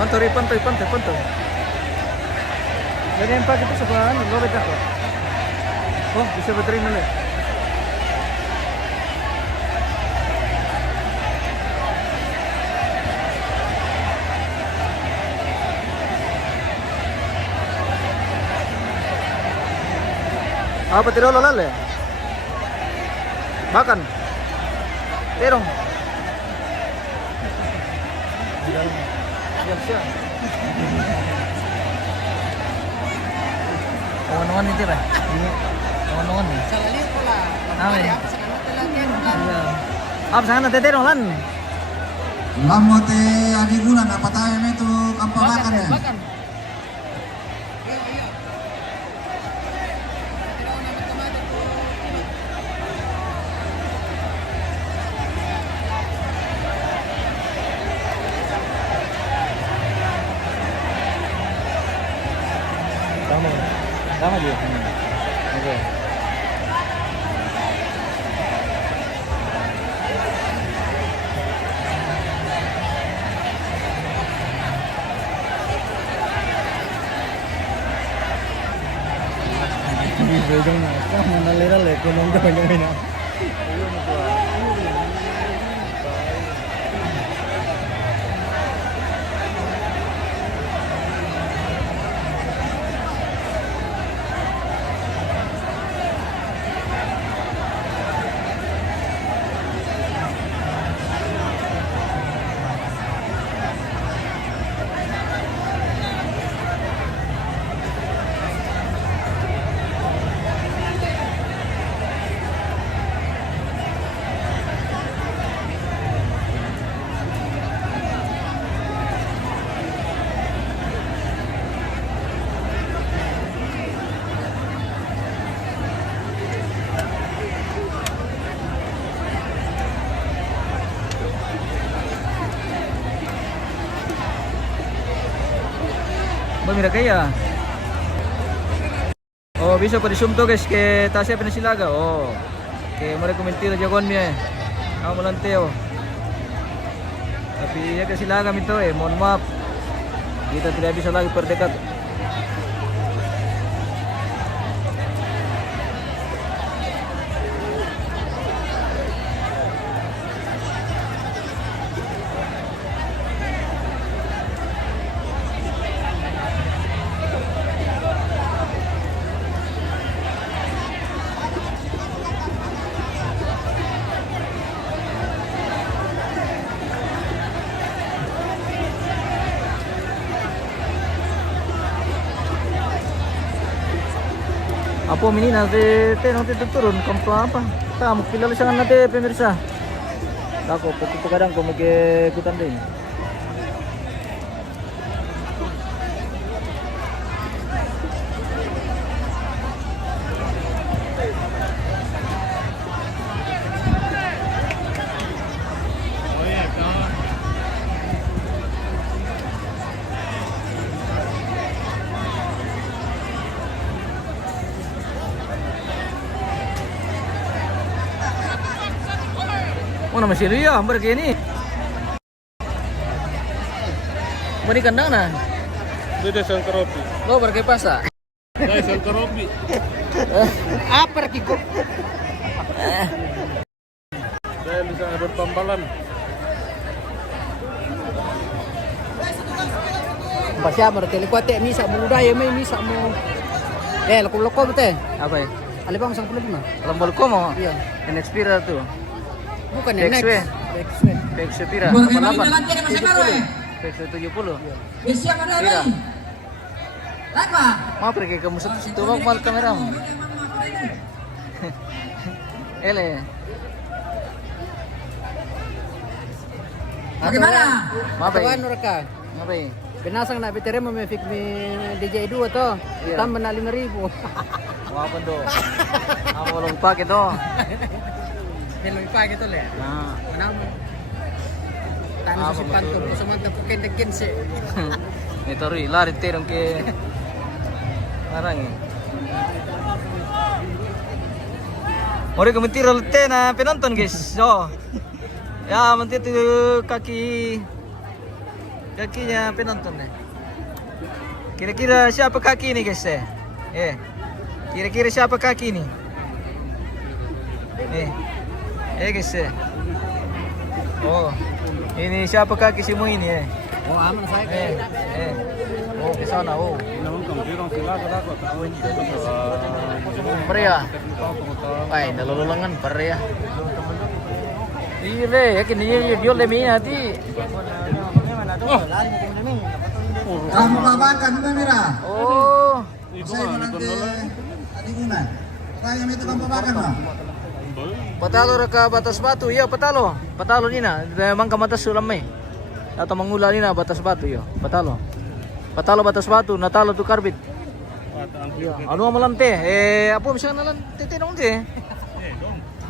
Pantau. Jadi empat itu sebelah lo beda kok. Oh, bisa beterin dulu. Apa tidak lo lale? Makan. Terong. Siap. Kawan-kawan itu lah. Kawan-kawan nih. Salah lihat pula. Amin. Ya, sana lagi lan. Apa sana terong lan? Lamote adi bulan apa tahu itu kampung makan ya. Makan. Sama aja. Oke. Video dong, mana lera le, kunong gawin na. Mira kaya. Oh, bisa pa zoom to guys ke Tasya Pinasilaga. Oh. Ke mari komentar jagoan mi eh. Ako malante oh. Tapi ya ke Silaga minto eh, mohon maaf. Kita tidak bisa lagi berdekat. Apa ini nanti turun kamu apa? Kamu kilala siya nanti pemirsa. Ako kadang ko mag-ikutan din. Oh, nama si Ria, hampir kayak ini. Mau di kandang nah? Dede Sangkaropi. Lo pergi pasar. Dai Sangkaropi. Apa kiko? Saya bisa ada pambalan. Pasya berarti kuate misa mo daya may misa mo. Loko betul. Apa ya? Alibang 15. Lambol ko mo. Iya. Yang expire tuh. Bukan yang PXW. next. PXW pira? Bagaimana 88. jalan kita masih baru ya? PXW 70. Siap ada Pira? lagi. Lama. Mau pergi ke musuh situ bang mal kamera. Ele. Bagaimana? Mabay. Kawan mereka. Mabay. Binasang na bitere mo may fik mi DJ 2 to. Iya. Tambah na 5,000. Apa do? Ako walang pak ito. Hello ipa gitu le. Ah. Manam. Tano Apa sa panto ko sa manta ko ken 15. Ito rin, lari terong ke Marang eh. Mori kementir ulit na penonton guys. So, ya mentira tu kaki Kakinya penonton nih. Kira-kira siapa kaki ini guys ya? Kira-kira siapa kaki ini? Guys ya. Oh, ini siapa kaki semua ini ya? Oh, aman saya. Oh, ke sana. Oh. Namun kampiron sila ko Prea. Ay, nalululangan prea. Ile, yakin dia lebih nanti. Kamu pabakan pemirsa. Oh, Saya nanti Adiguna. Saya itu kamu pabakan Bang. patalo ka batas batu. Iya, patalo. Patalo nina. Memang ka batas sulamay. Atau mangula nina batas batu yo. Patalo. Patalo batas batu, natalo tu karbit. Iya, ano malante? Apo misalnya nalan titinong di.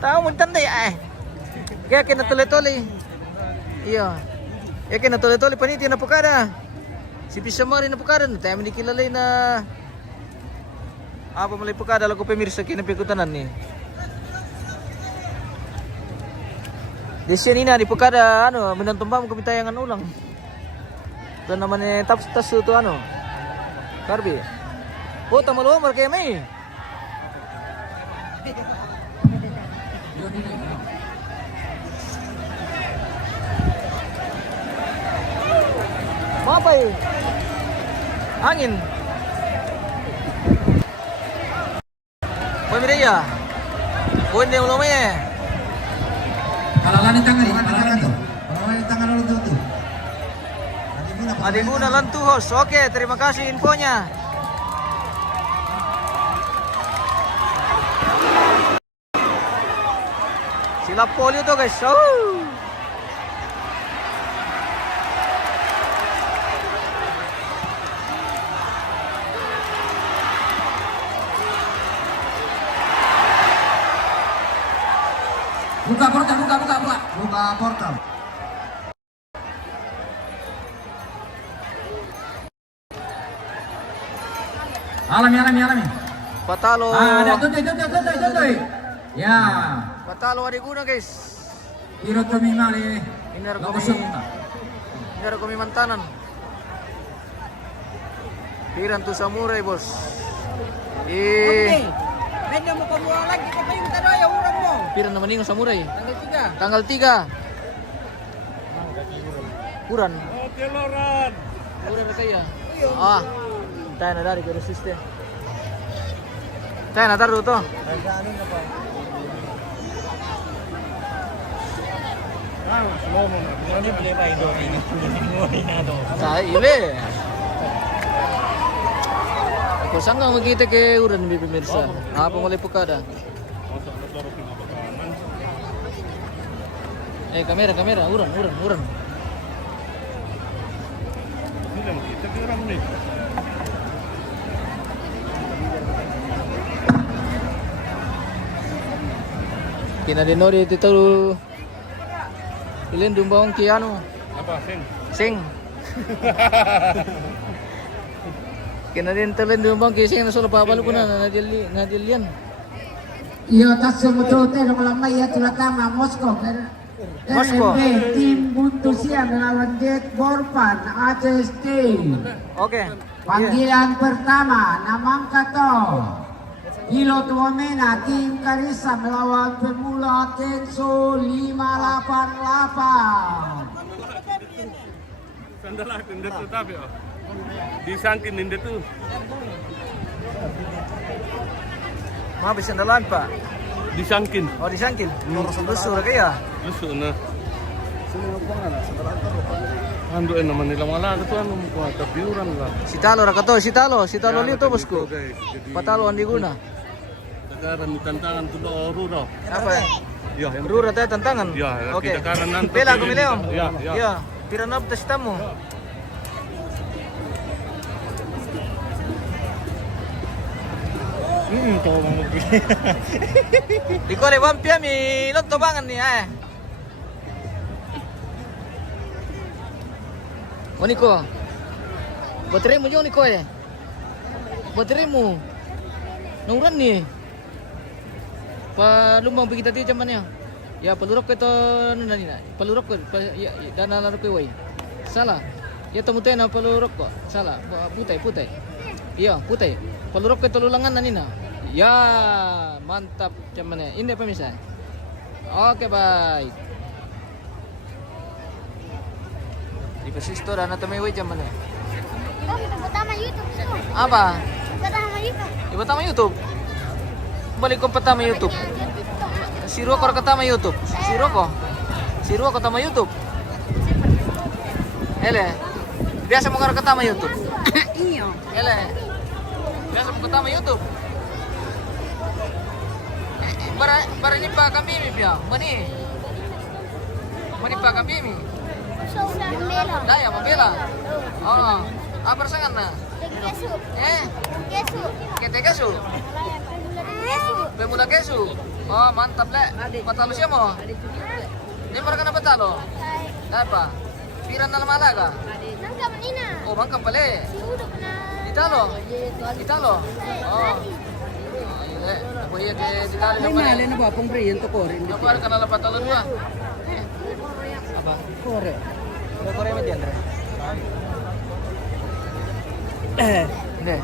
Tahu mo tanda Kaya kinatuli-tuli. Iya. Ya kinatuli-tuli paniti na pukada. Si Pisamari na pukada. Tayo hindi kilala na apa mulai pukada lagu pemirsa kinapikutanan ni. Desya nina di pukada menonton ko bitayangan ulang. Ito naman tas itu Karbi. Oh, tamalo mar kay may. Mapay. Angin. Pemiriya. Buwan yung lumay Palalan tangan, palalan tuh. Palalan tangan dulu tuh. Adiguna Lantuhos. Oke, terima kasih infonya. Sila polio tuh guys. Buka portal, buka portal. Alami. Patalo. Ada tuh. Ya. Patalo Adiguna guys. Iro kami mali. Inar Lokusumta. kami mantanan. Piran tu samurai bos. Medyo mo kumuha lagi ko pa yung taroya, urang mo. Piran naman yung samurai. Tanggal 3. Tanggal 3. Kuran. Oke, Loran. Kuran na kaya. Tayo na dari ko resiste. Tayo na taro to. Tayo ile. Kung saan nga magkita kay Uran may pemirsa? Apa mulai pukada? Kamera, Uran. Kita kurang nih. Kinadinori dito ilin dumbawang kiano. Apa, Sing. Kinadin talin dumbawang kising na sula pabalo ko na nadilian. Iyo taso mo to pero lamay ya tulatama Moskow. Moskow. Tim Buntusia melawan Jet Borpan Aceh State. Oke. Panggilan pertama Namang Kato. Hilot Wamena Tim Karisa melawan Pemula Kenso 588. Sandala tinda tuh tapi disangkin ninda tuh. Mabis sandalan pa. Disangkin. Oh, disangkin. Lusur kaya. Lusu na. Ando naman nila wala ito ano mo tapiuran lah. Sitalo Sitalo lito bosku. Patalo Adiguna. Sekarang tantangan tuh Ruro. Apa? Ya, yang Rura tayo tantangan. Ya, Oke. kita karena nanti. Pela kumileon. Ya. Iya. Piranap tas tamo. Ikaw le wampia mi lotto bangan ni Oniko. Baterai mo yung Oniko Baterai mo. Nauran ni. Palumbang bigita tiyo jaman niya. Ya palurok ko ito ano na nila. Palurok ko dana laro ko way. Salah. Ya temu teh na palurok kok. Salah, putih. Iya, putih. Palurok ke tululangan na nina. Ya, mantap cuman ini pemirsa. Oke, baik. Di persistor ana temewe cuman Pertama YouTube semua. Apa? Pertama YouTube. Di pertama YouTube. Balik ke pertama YouTube. Siro kor ketama YouTube. Siro ketama YouTube. Ele. Biasa mau kor ketama YouTube. Iya. Ele. Biasa mau ketama YouTube. Bara ni pa kami mi pia. Mani pa kami mi. So, membela. Daya membela. Oh, apa sangat na? Kesu. Kesu. Kesu. Kesu. Kesu. Pemula kesu. Oh, mantap le. Patalo siya mo. Di marka na patalo. Apa? Piran na malaga. Nangkap Nina. Oh, mangkap pala. Si Udok na. Ditalo. Oh. Iya, apa iya ke ditalo May pala. mali na ba pong pre yung tukor? Hindi. Apa ka na patalo dua? Apa? Kore. Ada Korea media Andre? Hindi.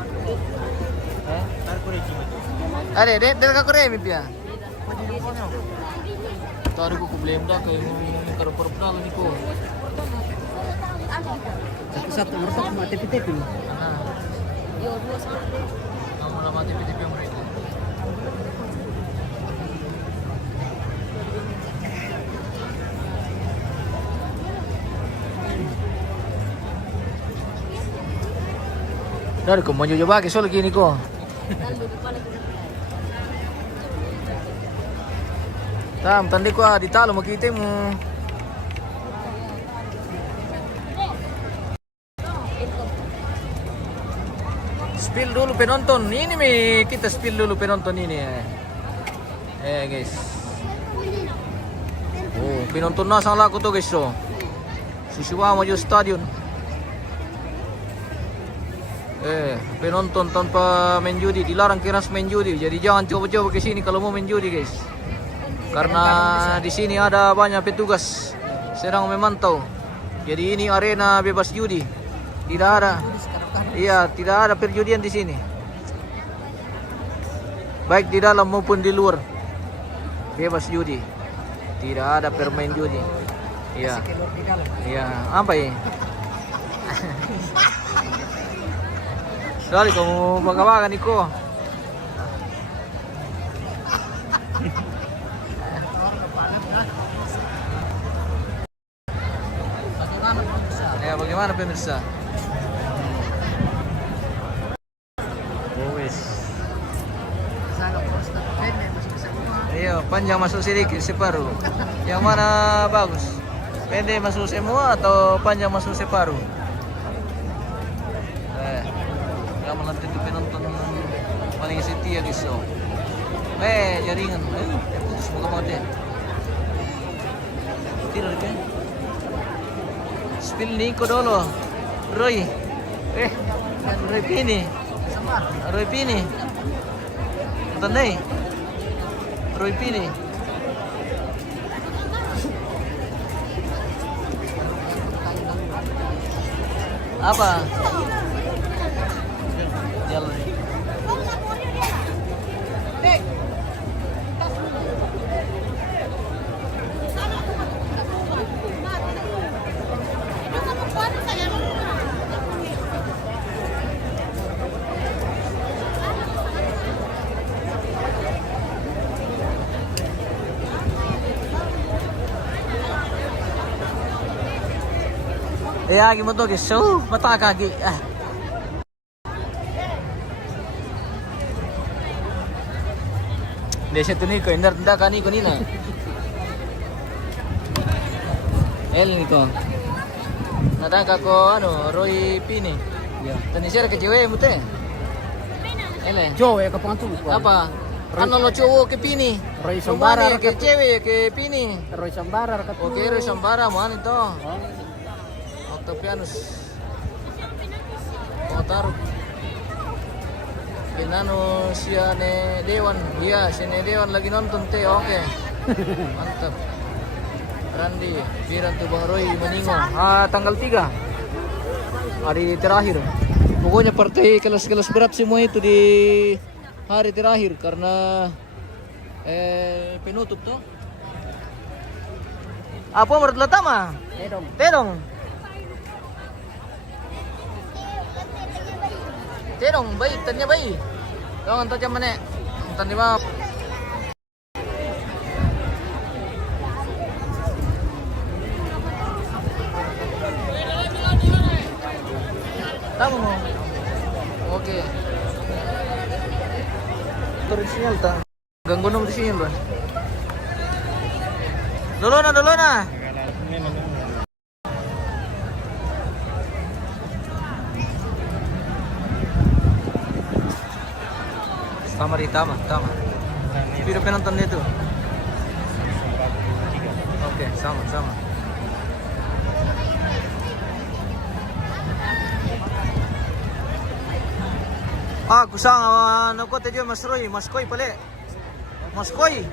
Ada, del ka Korea mi pia. Tari ko problem dah kay karapar ni ko. Satu merta mati-mati. Nah. Kamu lah mati piti yang mereka. Dari ko mau coba ke solo gini ko. Tandi ko ditalo makita mo. Spill dulu penonton. Ini kita spill dulu penonton ini. Guys. Oh, penonton na sang laku tuh guys. So. Siswa maju stadion. Penonton tanpa main judi, dilarang keras main judi. Jadi jangan coba-coba ke sini kalau mau main judi, guys. Karena di sini ada banyak petugas sedang memantau. Jadi ini arena bebas judi. Tidak ada. Iya, tidak ada perjudian di sini. Baik di dalam maupun di luar. Bebas judi. Tidak ada permain judi. Iya. Iya, apa ya? Dali kamu bagawagan iko. Ya, bagaimana pemirsa? Iya, panjang masuk sedikit separuh. Yang mana bagus? Pendek masuk semua atau panjang masuk separuh? Kamu nanti itu penonton paling setia guys. Jaringan. Putus muka mau deh. Tidur kan? Spill Nico dulu. Roy. Roy Pini. Roy Pini. Nonton deh. Roy Pini. Apa? Jalan. Gimana tuh guys? So, mata kaki. Desa tu ni ko indar tinda kani ko nina. El ni ko. Nadaka ko Roy Pini. Ya. Tani sir ke cewek mo te. Ele. Jo ya kapantu. Apa? Ano lo cowok ke Pini? Roy Sambara ke cewek ke Pini. Roy Sambara kat. Oke, Roy Sambara mo ito. Octavianus. Taruh. Pinano siya ne Dewan. Iya, si ne Dewan lagi nonton teh. Oke. Mantap. Randy, biran tuh Bang Roy Maningo. Tanggal 3. hari terakhir. Pokoknya partai kelas-kelas berat semua itu di hari terakhir karena penutup tuh. Apa menurut lo Tama? Tedong. Tedong, baik, tanya baik. Kau antar jam mana? Tanya mau. Tama mo. Oke. Terus sinyal ta. Ganggu nung sinyal ba? Dolo na. Tama. Pero penonton dito. Oke, sama. Kusang ano ko tayo Maskoy pala. Maskoy.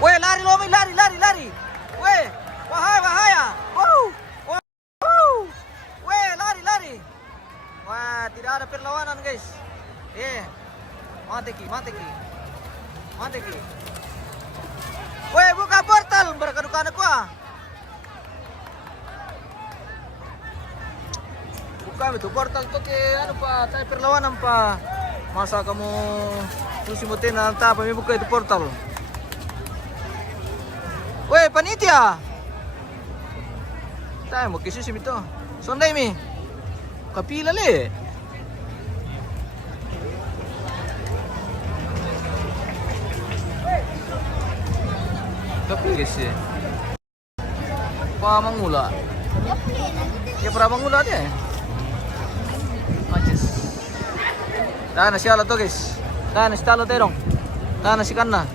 Weh, lari. Weh, bahaya. Weh, lari. Wah, tidak ada perlawanan, guys. Mati ki. Weh, buka portal, berkadu-kadu ko ah. Buka itu portal tuh ke ano pa, tayo perlawanan pa. Masa kamu susimutin na tapa, may buka itu portal. Weh, panitia. Tayo mo kisusim ito. Sonday mi. Kapila le. Kapila siya. Pamangula. Ya pernah mangula dia. Manches. Dah na siya to guys. Dah na si Talo Terong. Dah na si Kanna.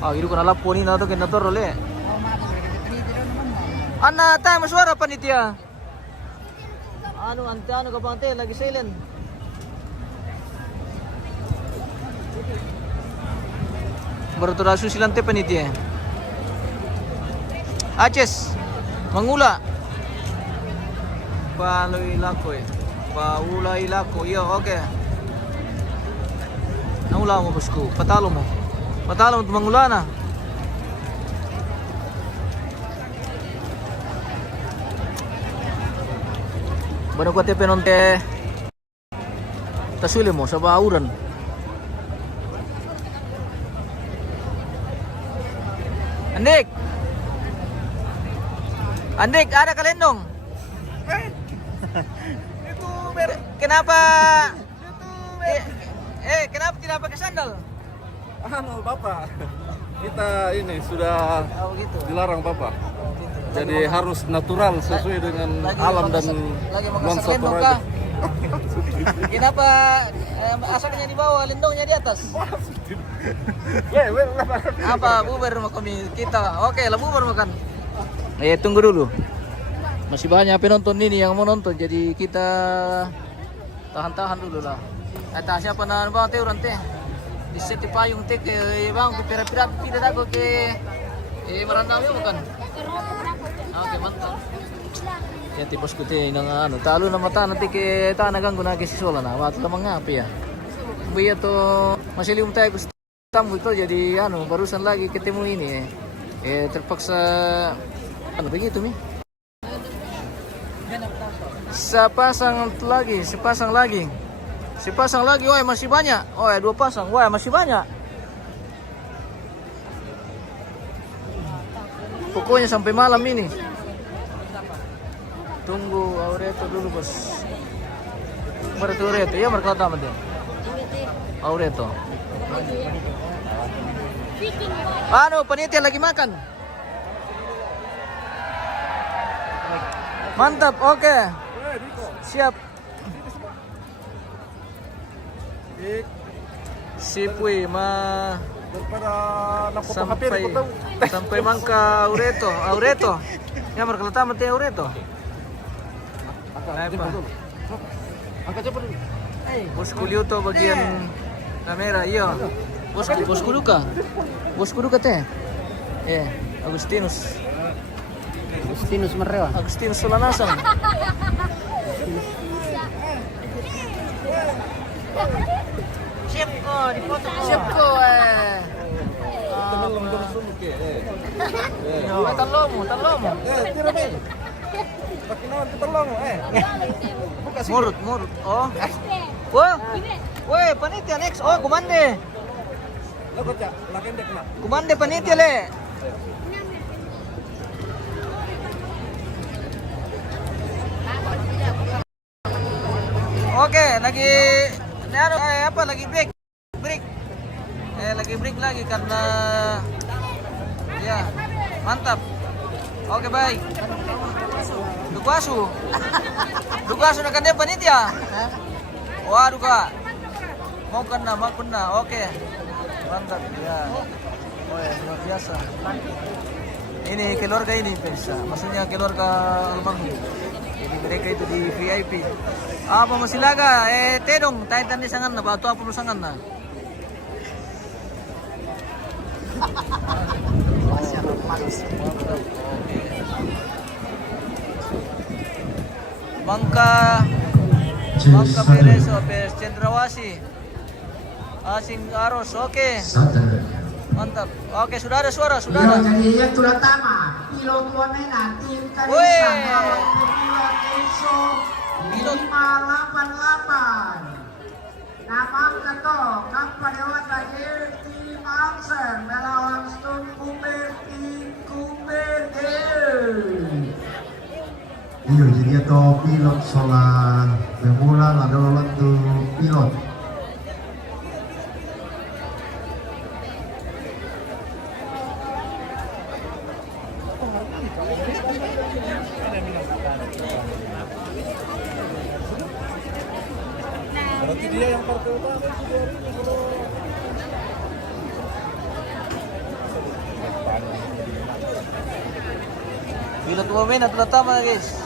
Iru ko na lapo ni na to kinator le. Ana tayo masuara panitia. Ano ka pante lagi silent. Berturasu silante panitia. Aces mangula. Paula ilako. Iya, oke. Naula mo bosku. Patalo mo mangula na. Bueno, kuat penonte tasuli mo sa bauran. Andik, ada kalendong. Kenapa? Kenapa tidak pakai sandal? Bapak, kita ini sudah dilarang Bapak. Jadi harus natural sesuai dengan alam dan nuansa Toraja. Kenapa asaknya di bawah, lindungnya di atas? Apa bubar mau kami kita? Oke, lah bubar makan. Tunggu dulu. Masih banyak penonton ini yang mau nonton, jadi kita tahan dulu lah. Siapa na bang teh orang teh? Di seti payung teh ke bang ke pira-pira tidak aku ke merandam yuk bukan? Oke, mantap. Ya tipos ko teh nang ano, talo na mata nanti ke tanagang guna ke sisola na. Wat lamang ngapi ya. Buya to masih tayo gusto tamu itu jadi barusan lagi ketemu ini terpaksa begitu nih. Sepasang lagi, wah masih banyak. Oh, 2 pasang, wah masih banyak. Pokoknya sampai malam ini. Tunggu Aureto dulu bos. Berarti Aureto, ya mereka tamat ya. Aureto. Panitia lagi makan. Mantap, oke. Siap. Sipui sampai mangka Aureto. Ya mereka tamat ya Aureto. Angkat cepat dulu. Bosku Liuto bagian kamera, iya. Bosku Luka teh. Agustinus. Agustinus Marewa. Agustin Sulanasan. Chef ko, di foto ko. Chef ko talo mo. Tira ba? Pakinawan tolong Murut. Oh. Wah. Weh, panitia next. Oh, kumande. Lagot ya, lakendek na. Kumande panitia le. Oke, lagi lagi break. Lagi break lagi karena ya, mantap. Oke, baik. Dukasu na kanya panitia. Waduh, Kak. Mau kena. Oke. Mantap ya. Oh ya, luar biasa. Ini keluarga ini pemirsa. Maksudnya keluarga almarhum. Jadi mereka itu di VIP. Apa masih laga? Tedong, taitan di sangan na ba? Ito apa mo sangan na? Mangka Perez, Cendrawasih, Asing Aros, oke. Mantap. Oke, sudah ada suara, sudah ada. Jadi yang terutama pilot Wamena tim Weh. Kalisan awak pilot ESO 588 nama keto kapal dewa tadi tim Angsen melawan Stone Kumber tim Kumber Iyo jadi itu pilot solar bermula lalu pilot Berarti dia yang partai utama itu 2000. Pilot Wamena terutama guys.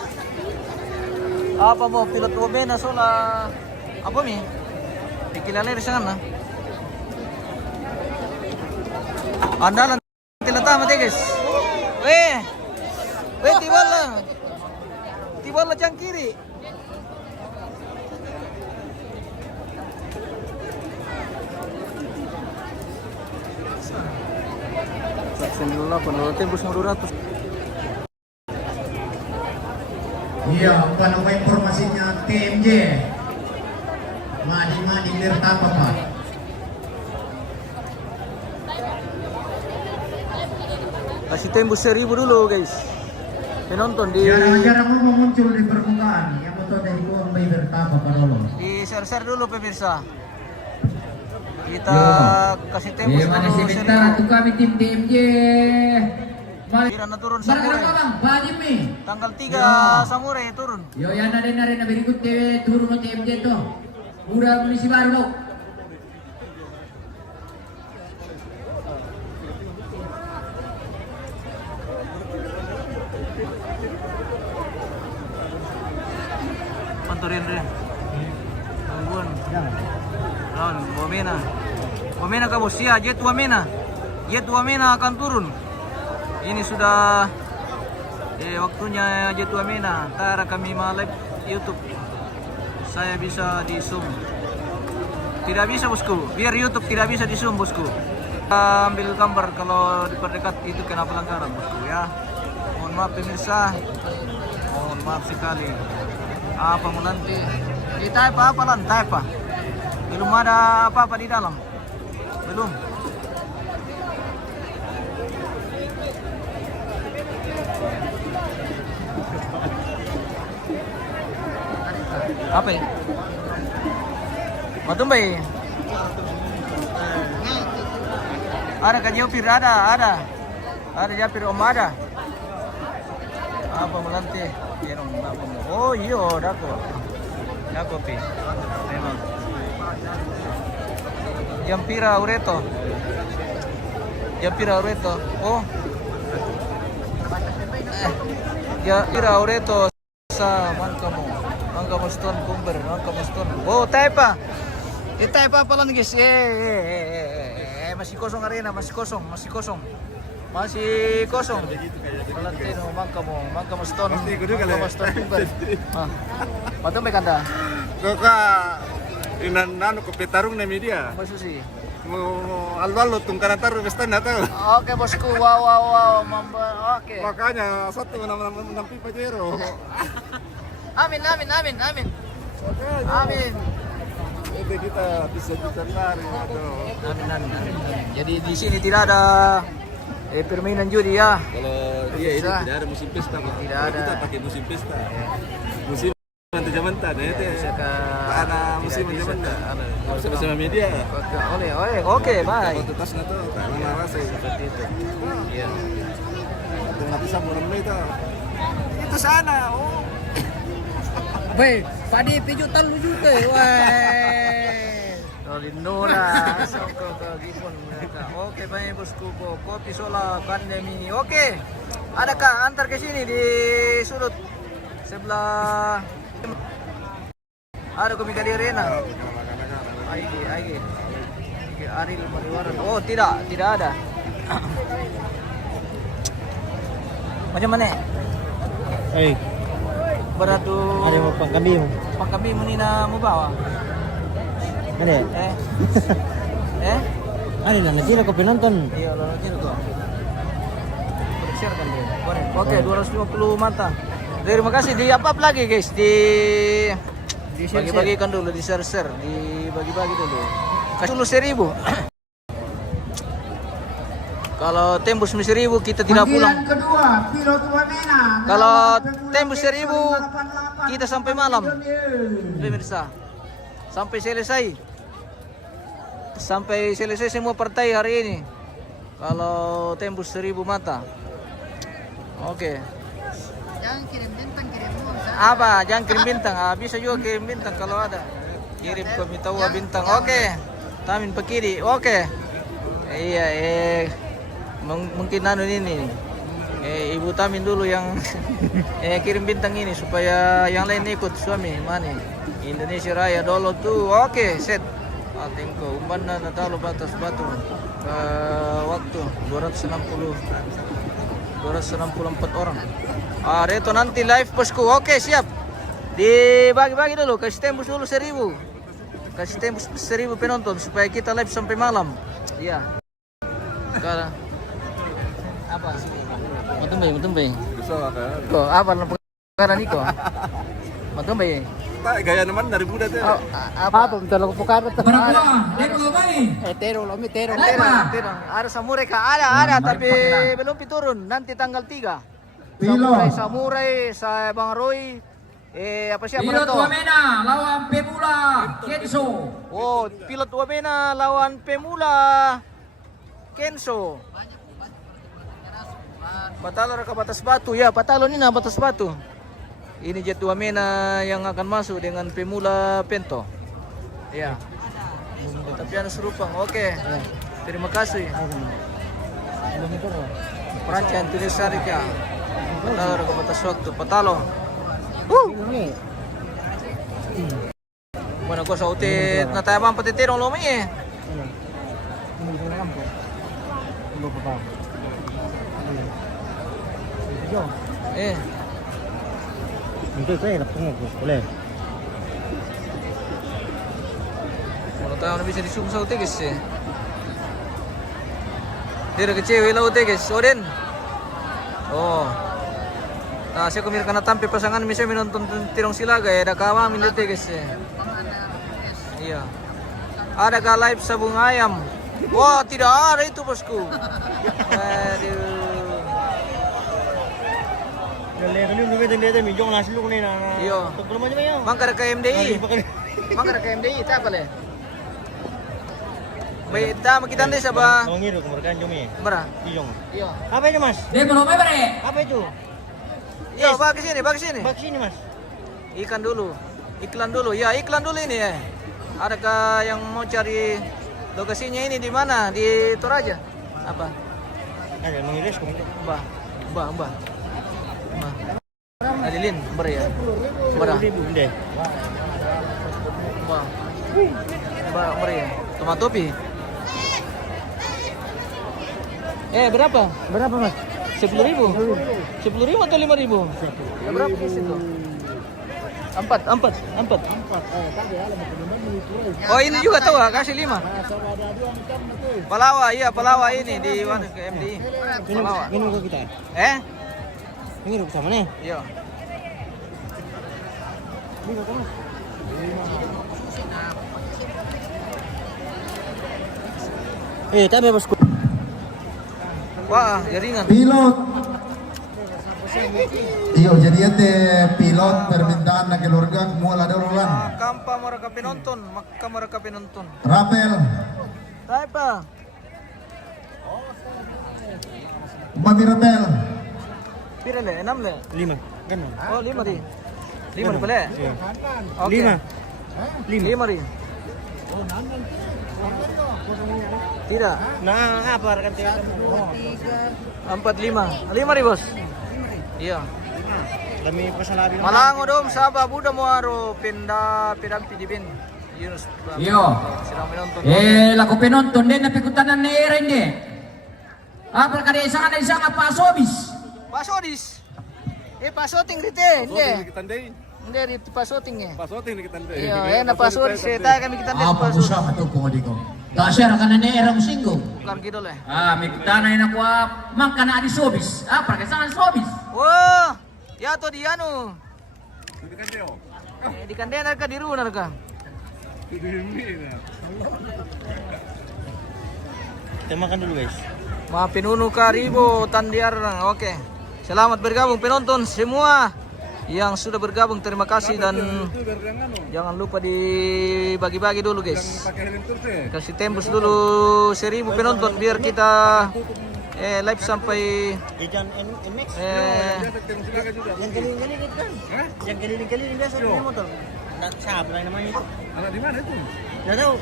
Apa mo pilot Wamena sola apa mi? Dikilala di sana. Andalan terutama deh guys. Weh tibala jang kiri. Senillah penurut tembus 200. Iya, apa nama informasinya TMJ? Madi Nirtapa Pak. Kasih tembus 1000 dulu guys. Penonton di Jarang-jarang mau muncul di permukaan. Yang betul dari Kuang Bay Nirtapa Pak dulu. di share dulu pemirsa. Kita kasih tembus Mana dulu sebentar 1000. tuh kami tim TMJ. Kira na turun Samurai. Bajim nih. Tanggal 3 Samurai turun. Yo yan na berikut turun mo TMJ to. Mura munisi baru lo. Panturin rin. Tungguan. Non, Wamena ka bos. Ya, Jet Wamena akan turun. Ini sudah waktunya Jet Wamena. Ntar kami live YouTube. Saya bisa di zoom. Tidak bisa bosku. Biar YouTube tidak bisa di zoom bosku. Kita ambil gambar kalau diperdekat itu kena pelanggaran bosku ya. Mohon maaf pemirsa. Mohon maaf sekali. Apa mau nanti? Type apa lan? Type. Belum ada apa-apa di dalam. Belum. Apa ya? Matumbay. Ada kan Japir? Ada. Ada Japir Om ada. Apa melanti? Oh iya, dako pi. Memang. Jampira Ureto. Oh. Jampira Ureto sa Mangkamo Stone Kumber, Mangkamo Stone. Oh, type. Di type apa lang guys? masih kosong arena, masih kosong. Valentino, mangka mo stone. Mangka mo stone tunggal. Matumbe kanda. Kaka inanano ko petarung na media. Masusi. Mo alwalo tung kanatar besta na to. Oke bosku, wow, oke. Makanya satu nam pipa jero. Amin. Itu kita bisa cari atau Amin. Jadi di sini tidak ada permainan judi ya. kalau dia ini Bisa. tidak ada musim pesta Pak. Tidak Kalau ada. kita pakai musim pesta. Musim mantan ya itu. Bisa ke Ada musim tidak bisa mantan. Bersama media. Oke, baik. Kalau tutas na to, tayo na kasi. Seperti itu. Iya. Kung natin sa murang na ito. Ito sana, oh. Weh, padi piju talu juga. Weh. Lindora, soko ke Gipon mereka. Oke, baik bosku, kopi sola pandemi. Oke, adakah antar ke sini di sudut sebelah? Ada komika di arena. Aige. Aril Mariwaran. Oh, tidak ada. Macam mana? Berat tuh. Ada mau pangkabi mo. Pangkami mo nina mo bawa. Ada. Ada na natira ko penonton. Iya, lo nanti ko. Share kan dia. Boleh. Oke, 250 mata. Terima kasih. Di up lagi guys. Bagi-bagikan dulu, di share, dibagi-bagi dulu. Kasih dulu 1.000. Kalau tembus 1.000 kita tidak pulang. kedua, pilot Wamena. Kalau tembus 1.000 kita sampai malam. Pemirsa. Sampai selesai semua partai hari ini. Kalau tembus 1.000 mata. Oke. Jangan kirim bintang, kirim Apa? Jangan kirim bintang. Bisa juga kirim bintang kalau ada. Kirim ke Mitawa bintang. Oke. Tamin Pekiri. Oke. Iya, mungkin ini. Ibu Tamin dulu yang kirim bintang ini supaya yang lain ikut suami mana? Indonesia Raya dolo tuh. Oke, set. Tingko umpan na natalo batas batu. Waktu 264 orang. Reto nanti live bosku. Oke, siap. Dibagi-bagi dulu, kasih tembus dulu 1.000. Kasih tembus 1.000 penonton supaya kita live sampai malam. Iya. Sekarang apa? Matumbe. Gusto ka? Kok apa perkara Niko? Matumbe. Gaya naman dari muda tuh. Apa betul ko pukaran to. Berapa? Deko bay. Tero. Terang. Ada samurai kah? Ada, tapi belum turun. Nanti tanggal 3. Samurai, saya Bang Roy. Apa siapa Pilot itu? Wamena lawan Pemula Kenzo. Oh, pilot Wamena lawan Pemula Kenzo. Batalo ke batas batu ya, Batalo ini batas batu. Ini jet Wamena yang akan masuk dengan Pemula Pento. Ya. Tapi ada serupang. Oke. Terima kasih. Perancan tulis Sarika. Batalo ke batas waktu. Batalo. Mana ko sa utit na tayo mang patitirong lumi eh. Hindi ko lapang ko boleh. Wala tayo na bisa disum sa utit guys eh. Dira ke cewek la utit guys. O din. Oh. Saya kumir kana tampi pasangan misalnya menonton tirong silaga ya ada kawa minute guys ya. Iya. Ada ka live sabung ayam. Wah, tidak ada itu bosku. Aduh. Kali lu beteng dia minjong nasi lu na. Iyo. Belum aja ya. Mangkar ke MDI. Mangkar ke MDI tak boleh. Baik, kita kita ndai saba. Ngiro kemurkan jumi. Bara. Ijong. Iya. Apa itu, Mas? Deko lo mere. Apa itu? Iya, bagi sini, bagi sini. Bak sini, Mas. Iklan dulu. Iklan dulu. Ya, iklan dulu ini ya. Adakah yang mau cari lokasinya ini di mana? Di Toraja? Apa? Ada mengiris kok. Mbah. Adilin, ber ya. Berah. Deh. Mbah. Ber ya. Tomat topi. Berapa? Berapa mas? 10.000? 10.000 atau 5.000? Ya, berapa piece itu? 4. Oh ini juga tuh, kasih 5. Palawa, iya Palawa ini di mana ke MDI. Palawa. Minum ke kita. Minum sama nih. Iya. Tapi bosku. Wah, jaringan. Pilot. Iyo, jadi ente pilot permintaan na keluarga mula daw lang. Kampa mereka penonton, maka mereka penonton. Rapel, Apa? Mami Rapel. Pira le? 6 le? 5. Kan? Oh 5 di. 5 pala. Iya. Oke. 5. 5 di. Tidak. Nah, apa rekan kita? 4-5. 5 di bos. Iya. Kami pasalabi. Malango dom saba buda mo aro pinang pidibin. Yunus. Iyo. Sidang penonton. Laku penonton din napikutanan ni Era hindi. Apa kada isa nga pasobis. Pasodis. Pasoting rite. Hindi. Kita ndey. Hindi rite pasoting eh. Pasotin kita ndey. Iya, na pasodis. Tayo kami kita Apa pasodis. usah ito ko di ko. Dasar ka na ni Era musinggo. Bukan gitu le. May kutanay na ko mang kana adi sobis. Para kada isa sobis. Wah, ya to di anu. Hindi ka ndey. Di kandenar ka di runar ka. Kita makan dulu guys. Mga pinuno ka ribo tandiar lang. Oke. Selamat bergabung penonton semua yang sudah bergabung. Terima kasih dan jangan lupa dibagi-bagi dulu guys. Kasih tembus dulu 1.000 penonton biar kita live sampai NMAX. Yang keliling-keliling itu kan? Yang keliling-keliling biasa punya motor. Nggak siapa lah namanya itu. Anak di mana itu? Nggak tahu.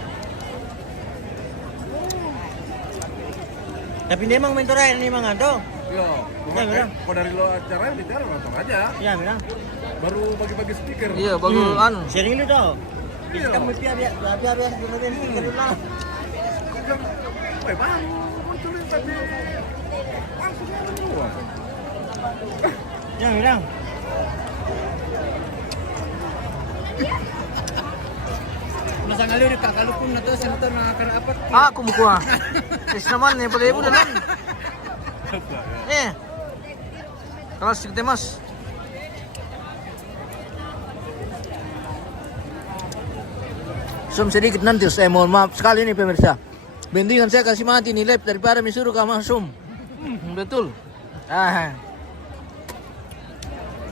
Tapi dia emang mentor aja nih emang ada. Yo, Ya, bilang. kalau dari lo acara bicara nonton aja. Iya bilang. Baru bagi-bagi speaker. iya bagus anu. Sering lu tau. Iya. Kita mau biar dulu speaker dulu lah. Bang, munculin tadi. Langsung ada dua. Ya bilang. Masa ngalir kalau pun na to sentor na karapat. Aku mukuha. Naman ni pala ibu dalan. Kelas kita mas. Sedikit nanti, saya mohon maaf sekali nih pemirsa. Mendingan saya kasih mati nih live daripada disuruh kamu Sum. Betul.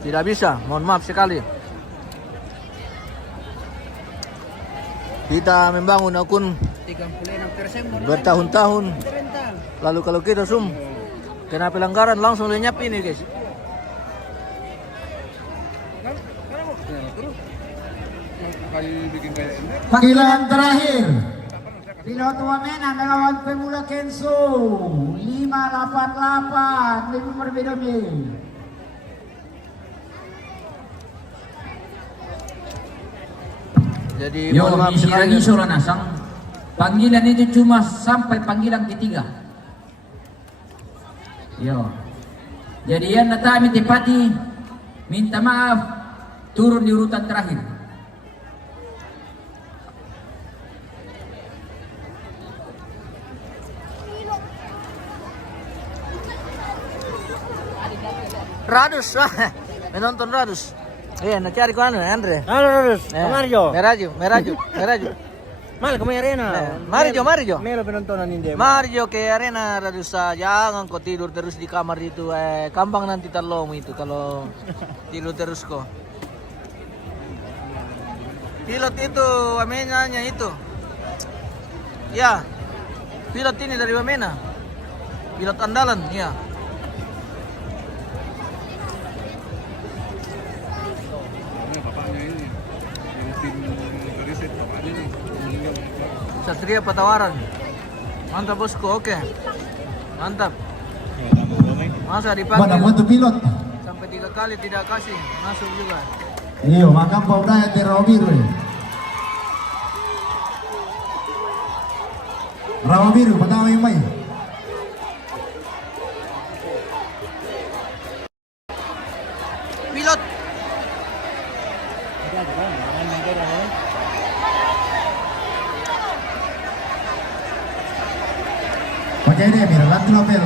Tidak bisa, mohon maaf sekali. Kita membangun akun 36% bertahun-tahun. Lalu kalau kita Sum kena pelanggaran langsung lenyap ini guys. Panggilan terakhir. Pilot Wamena melawan Pemula Kenso 588 lebih berbeda. Jadi Yo, mohon maaf isi sekali. lagi suara nasang. Panggilan itu cuma sampai panggilan ketiga. Yo. Jadi yan natami tipati minta maaf turun di urutan terakhir. Radus, menonton Radus. Iya, cari ko ano, Andre. Halo, Mario. Meraju. Mal, kami arena. Mario. Melo penontonan ini. Mario ke arena Radus, jangan kau tidur terus di kamar itu. Gampang nanti terlom itu kalau tidur terus kok. Pilot itu Wamenanya itu. Ya, pilot ini dari Wamena. Pilot andalan, ya. Bapaknya ini yang tim riset bapaknya nih meninggal. Satria Patawaran. Mantap bosku, oke. Mantap. Masa Mana dipanggil foto pilot? sampai 3 kali tidak kasih masuk juga. Iyo, makam paudaya Rawabiru. Rawabiru, pertama yang main. Dede Mir, Lantu Nobel.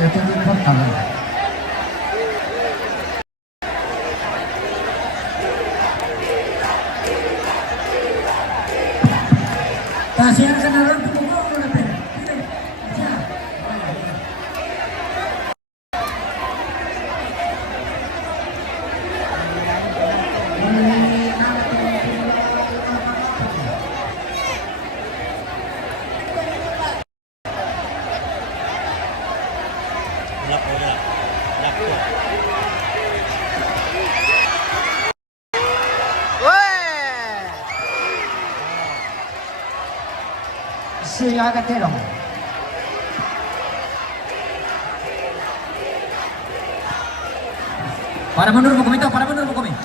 Ya, tuntun pertama. Tasya akan dalam pukul lebih. Weh. Siya ka terong. Para mundur hukum itu, para mundur hukum itu.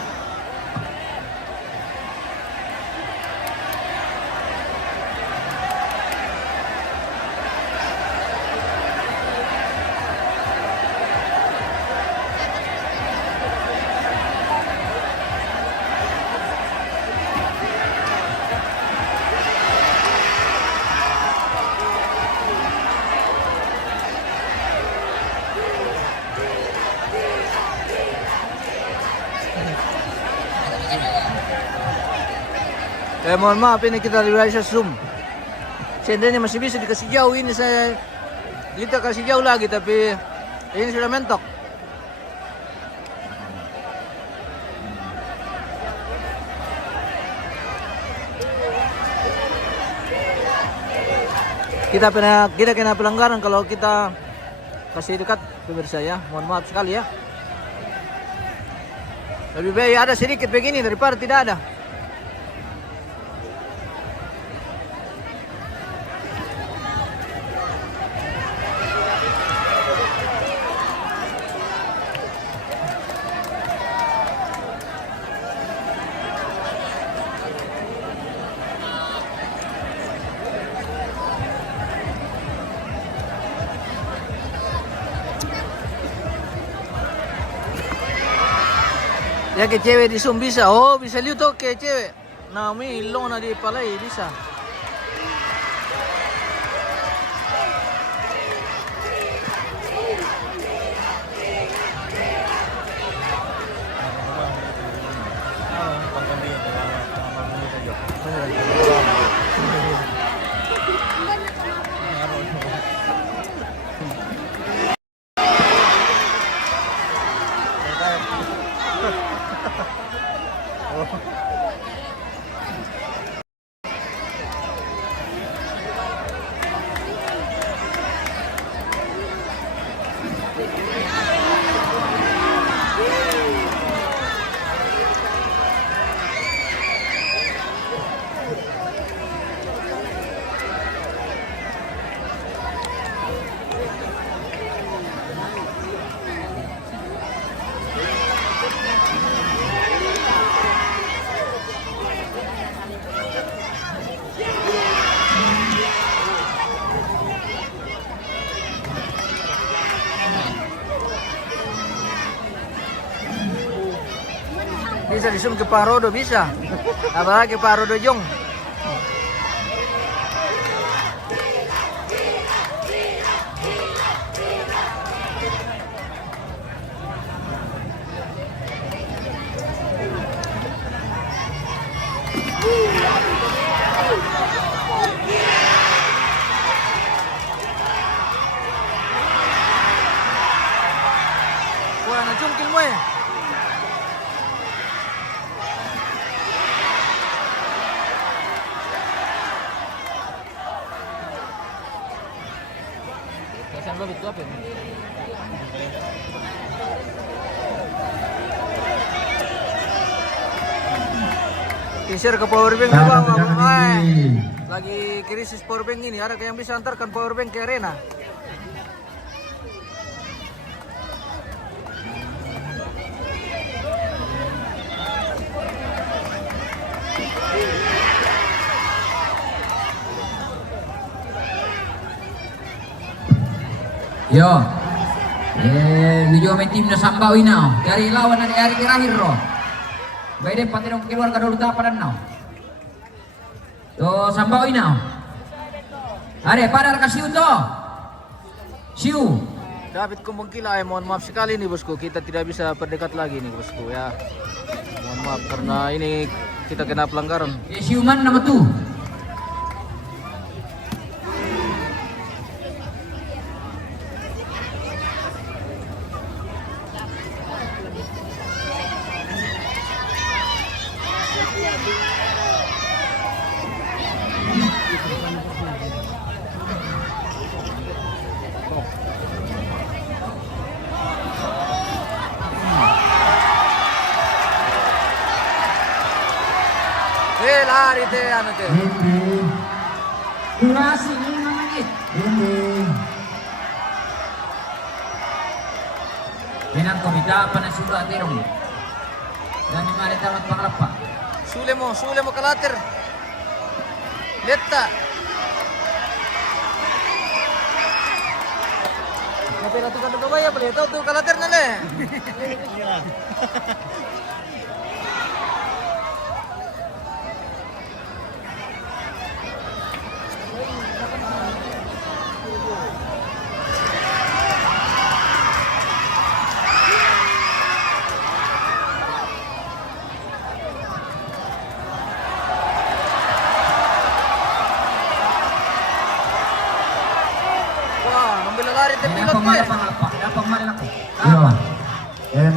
Mohon maaf ini kita lihat sa Zoom. Seandainya masih bisa dikasih jauh ini saya kita kasih jauh lagi tapi ini sudah mentok. Kita kena pelanggaran kalau kita kasih dekat pemirsa ya. Mohon maaf sekali ya. Lebih baik ada sedikit begini daripada tidak ada. Ya ke cewek di Zoom bisa. Oh, bisa lihat tuh ke cewek. Nah, mi long na di palay bisa. Bisa di Zoom ke Pak Rodo bisa. Apalagi Pak Rodo Jong. Wah, najungkil mo eh. Kasi ang babit ko apin. T-shirt ke powerbank na bang? Ay, lagi krisis powerbank ini. Ada yang bisa antarkan powerbank ke arena? Yo. Menuju main tim na Sambao ina. Dari lawan dari hari terakhir ro. Baik deh pati dong keluar ka dulu tapanan now. To Sambao ina. Are padar ka siu to. Siu. David Kumbangkila, mohon maaf sekali nih bosku, kita tidak bisa berdekat lagi nih bosku ya. Mohon maaf karena ini kita kena pelanggaran. Siu man nama tu. Lari teh anu teh. Durasi 5 menit. Pinang komita apa na sudah terong. Dan di mana tamat pangalapa. Sule mo kalater. Letta. Napila tu kan kawaya pala ito tu kalater na le.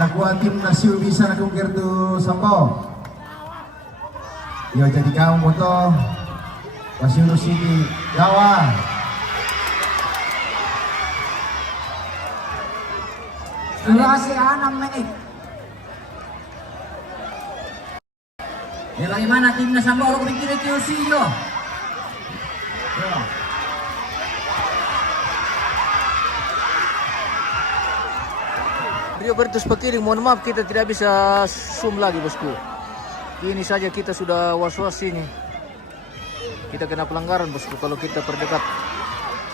Nakuha tim Nasio bisa nakungkir tu Sambao. Yo jadi kau moto Nasio Sini Jawa. Durasi 6 menit. Ya bagaimana timnas Sambao lo bikin QC yo. Rio Bertus Pakiring, mohon maaf kita tidak bisa zoom lagi bosku. Ini saja kita sudah was-was ini. Kita kena pelanggaran bosku kalau kita terdekat.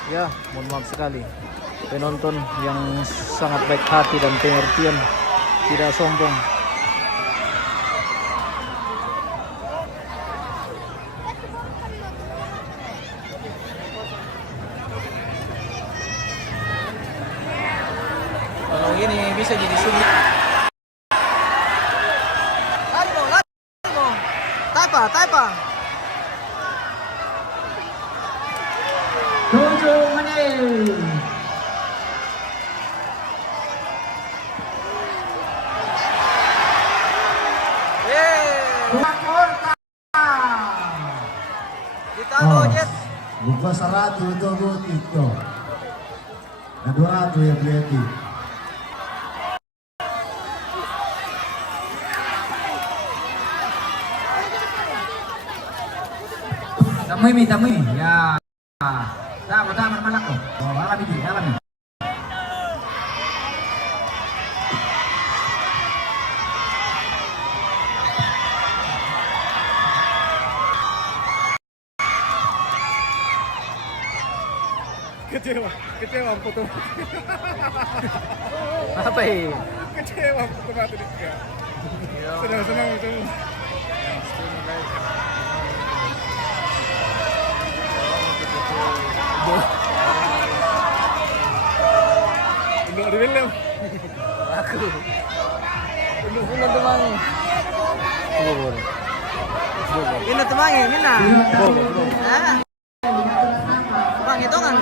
Ya, mohon maaf sekali. Penonton yang sangat baik hati dan pengertian, tidak sombong. Kalau ini bisa jadi sulit. Lari mo. Taipa. 7 menit. Ditalo Jet. Buka 100 itu itu. Nah 200 yang beli. Tamui. Ya. Tama malako. Oh, alami. Kecewa foto. Apa ini? Kecewa foto mati dia. Senang. Untuk film. Aku. Untuk bulan temangi. Boleh. Ini temangi, mina. Boleh. Bang itu kan.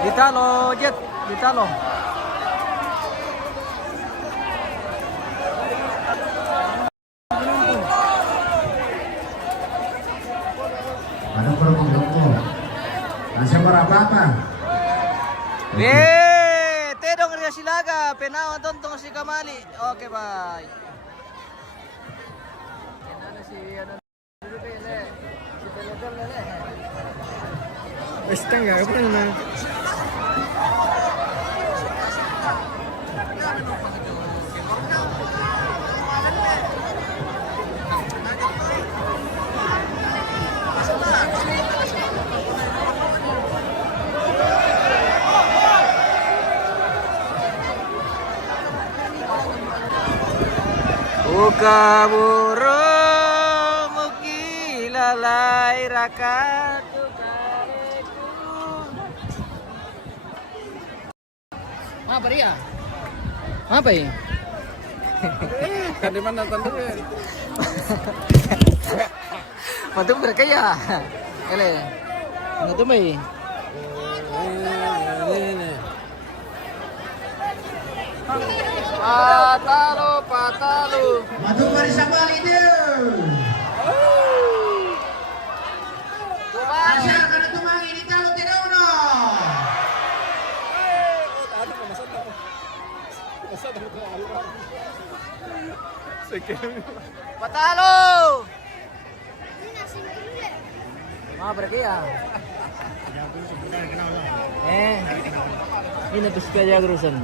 Ditalo, Jet. Ditalo. Ada perlu. Nasi apa? Tedong Ria Silaga, penawan tontong si Kamali. Oke, bye. si ano dulu Le. Si Teledor Le. Basta nga, apa na? Buka burung mugi lalai rakatu kareku. Apa dia? Apa ini? Kan di mana tanda? Matung berkaya. Ele. Ano to may? Patalo. Maju barisan balik dia. Asyik kena tumangi di talo tidak uno. Patalo. Nina, sini. Berkaya. Ini pesika jagrusan.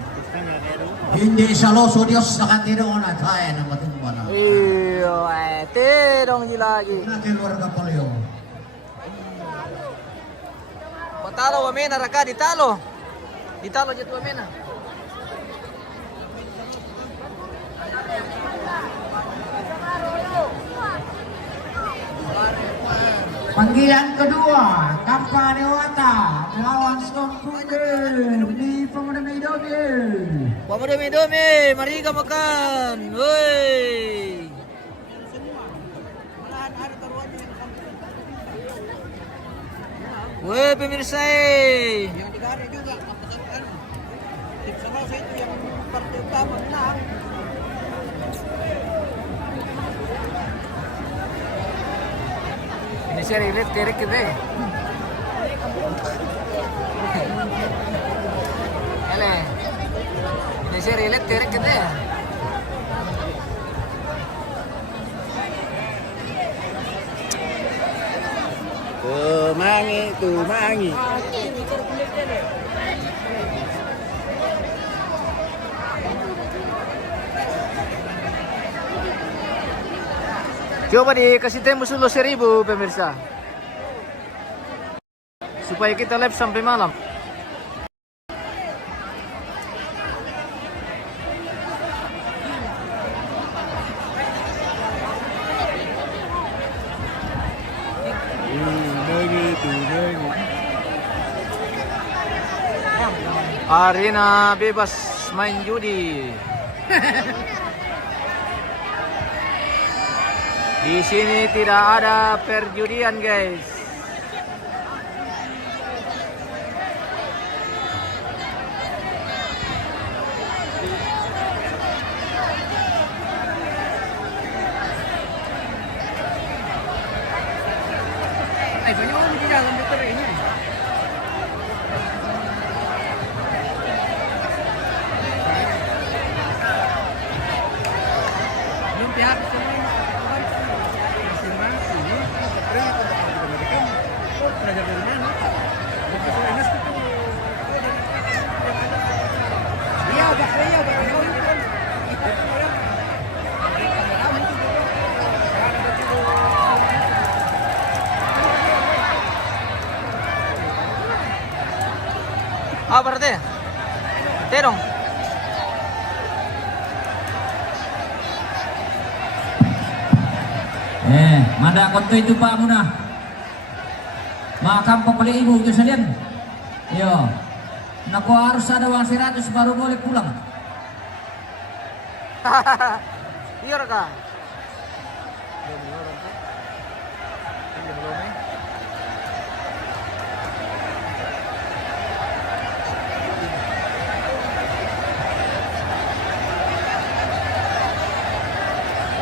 Hindi saloso Dios nakatiro na tayo na matumba na. Iyo, terong lagi. Na keluarga palyo. Patalo wamena raka ditalo. Ditalo jat wamena. Panggilan kedua, Kappa Dewata melawan Storm Cruiser di Pemuda Medomi. Pemuda Medomi, mari kita makan. Woi. Woi pemirsa. Yang negara juga kapasitas tim Sanoso itu yang partai utama menang. Ini sih relate kerek kita. Ele. Ini sih relate kerek kita. Tumangi. Coba dikasih tembus dulu 1000 pemirsa. Supaya kita live sampai malam. Arena bebas main judi. Di sini tidak ada perjudian, guys. Banyak orang di dalam motor ini. Belum pihak semua masing-masing. Belajar dari mana? Iya, berarti? Terong. Manda konto itu Pak Muna. Makam pepeli ibu itu salian. Yo. Nako harus ada uang 100 baru boleh pulang. Biar kah?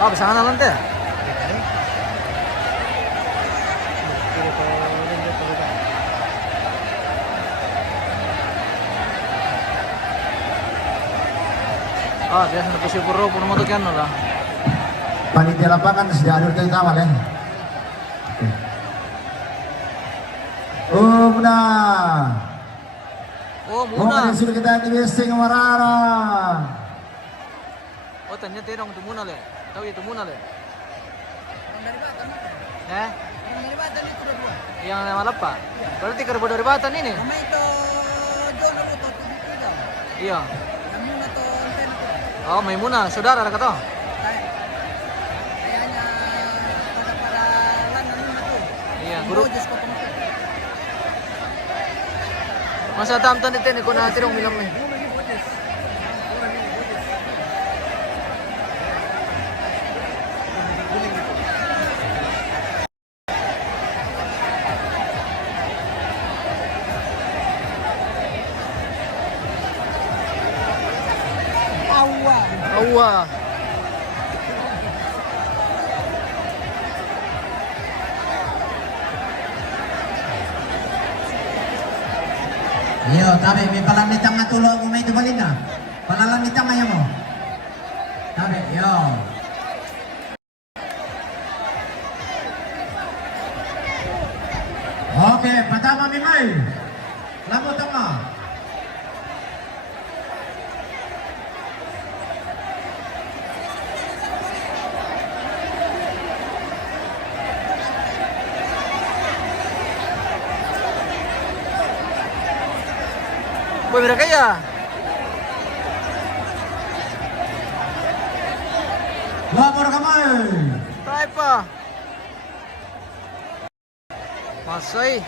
Oh, bisa kan nanti? Oh, biasa na si Puro, puno mo to kyan lah. Panitia lapangan sudah ada dari awal ya. Muna. Oh, Muna muna. sudah kita divisi Marara. Oh, ternyata dong itu muna le. Tahu itu muna le. Dari Batam. Eh? Dari Batam itu berdua. Yang Malapa. Berarti kerbo dari Batan ini. Nama itu Jono Luto tiga. Iya. Yang muna to anten itu. Oh, Maimuna, saudara kata. Kayaknya pada lanang muna tuh. Iya, guru. Just ko pang. Masa tamtan itu ni ko na tirong milam ni. Awa. Awa. Iyo, tabi, may palanitang nga tulo kung may dubalin na. Palalanitang nga mo. Tabi, iyo. Okay, patama mi may. Lamot nga. Boy, mira kaya. Lapor ka may. Tayo pa. Masay.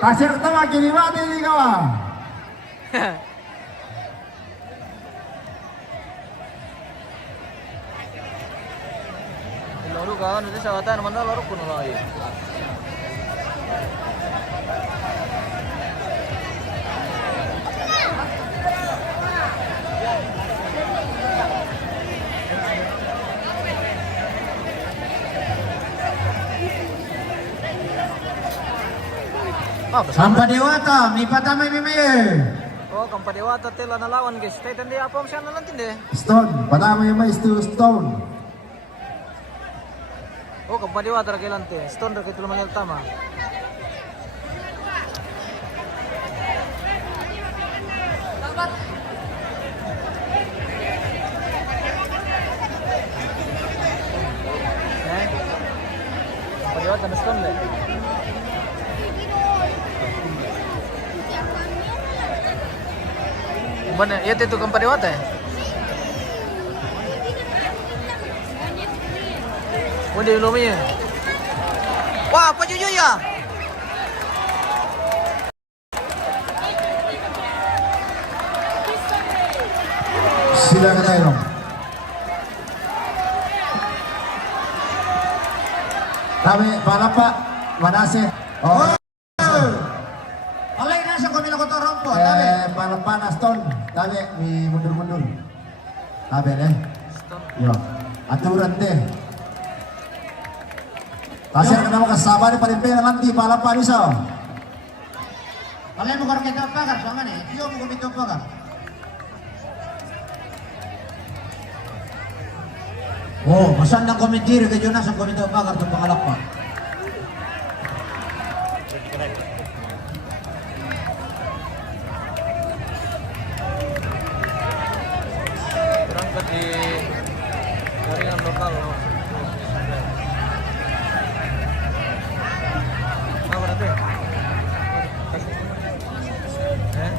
Pasir tengah kiri mati nih kawan. Lalu kawan nanti sawatan mana lalu kuno lagi. Ah, Sampa Dewata, may patama mi may. oh, Kampadewata tela nalawan guys. Tayo tandi apa ang siya nalantin deh. Stone, padama yung may stone. Oh, Kampadewata rakilan te. Stone rakit lumang tama. Eh? Kampadewata na stone deh. Mana? Ya itu Kampadewata ya? Oh, dia lumayan. Wah, apa jujur ya? Silakan tayo. Kami palapa manase. Oh, Alay na sa kami na ko torompo, tabi. palapa na stone. Kami mundur-mundur. Kami eh. Yo, aturan deh. Pasir kenapa kasama ni paling pena nanti palapa ni so. Alay mo karo kita pagar, sama ni. Iyo mo kumito pagar. Oh, masan ng komentary kay Jonas ang komento pagar itong pangalakpa. Berangkat di jaringan lokal. Apa berarti? Eh?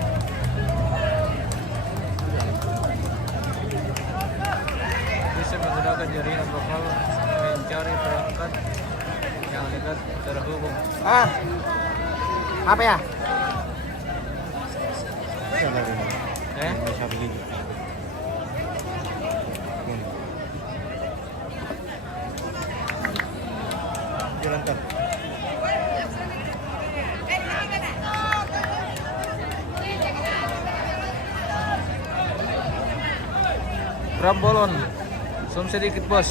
Bisa menggunakan jaringan lokal mencari perangkat yang dekat terhubung. Ah. Apa ya? Eh? Rambolon. Zoom sedikit bos.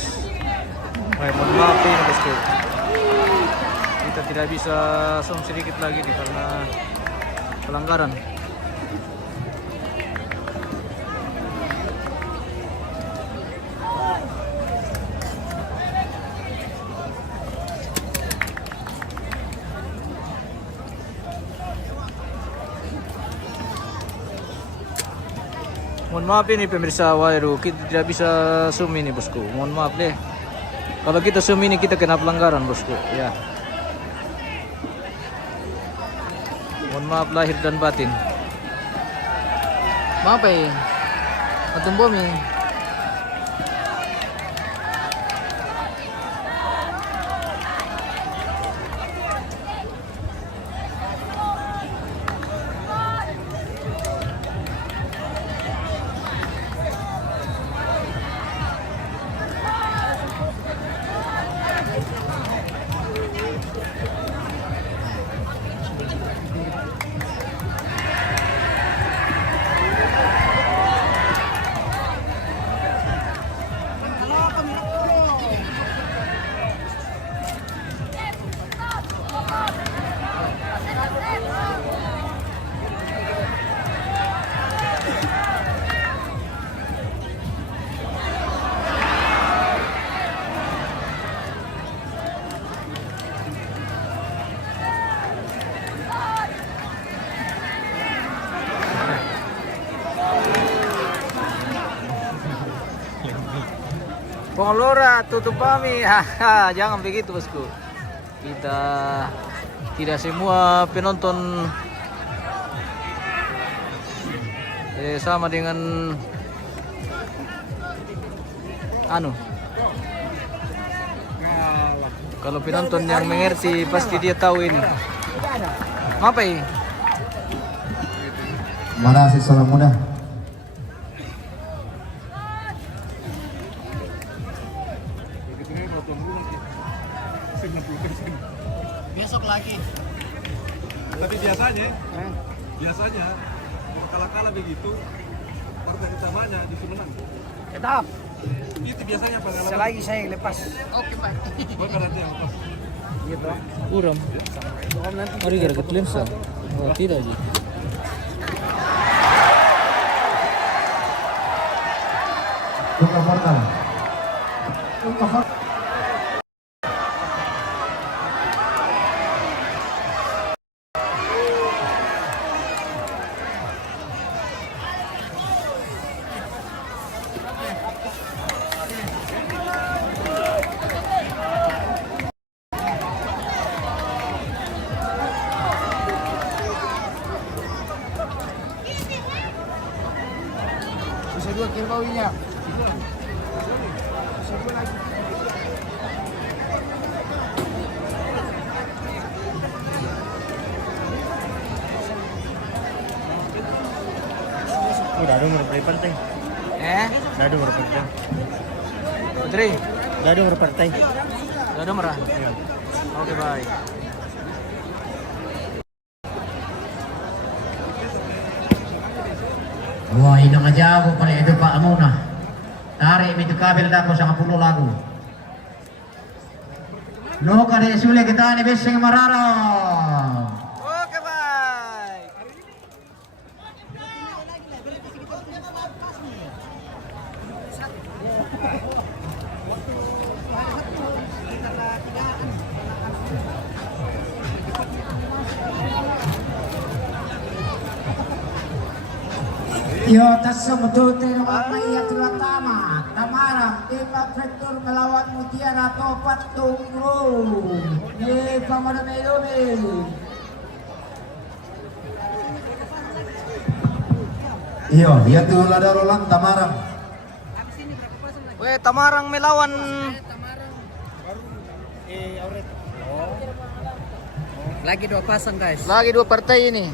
Baik, mohon maaf ini bosku. Kita tidak bisa zoom sedikit lagi nih karena pelanggaran. Mohon maaf ini pemirsa Wairu, kita tidak bisa zoom ini bosku. Mohon maaf deh. Kalau kita zoom ini kita kena pelanggaran bosku. Ya. Mohon maaf lahir dan batin. Maaf ya. Atum bom ya. Pengelora tutup kami. Haha, jangan begitu bosku. Kita tidak semua penonton sama dengan kalau penonton yang mengerti pasti dia tahu ini. Apa ini? Mana sih seorang muda? Besok lagi. Tapi biasanya kalah-kalah begitu, partai utamanya disuruh menang. Tetap. Itu biasanya pengalaman. Selagi saya yang lepas. Oke, Pak. Bukan nanti yang lepas. Gitu. Uram. Mari gara ke lensa. Oh, tidak ji. Buka portal. Buka portal. Bisa dua kirbawinya. Dado merupakan partai. Dado merupakan partai. Putri, Dado merupakan partai. Dado merah. Oke, baik. Wah, ini ngajago pala itu Pak Amuna. Tarik itu kabel dako sa 10 lagu. No kare sule kita ni beseng mararo. Oke, baik. Yo tasumutute ng maiya tulatama. Tamarang di Prefektur melawan Mutiara Topat Tunggu. Di Pamadame-Dame. Iya, dia tuh Ladarolan Tamarang. Weh, Tamarang melawan Lagi dua pasang, guys. lagi dua partai ini.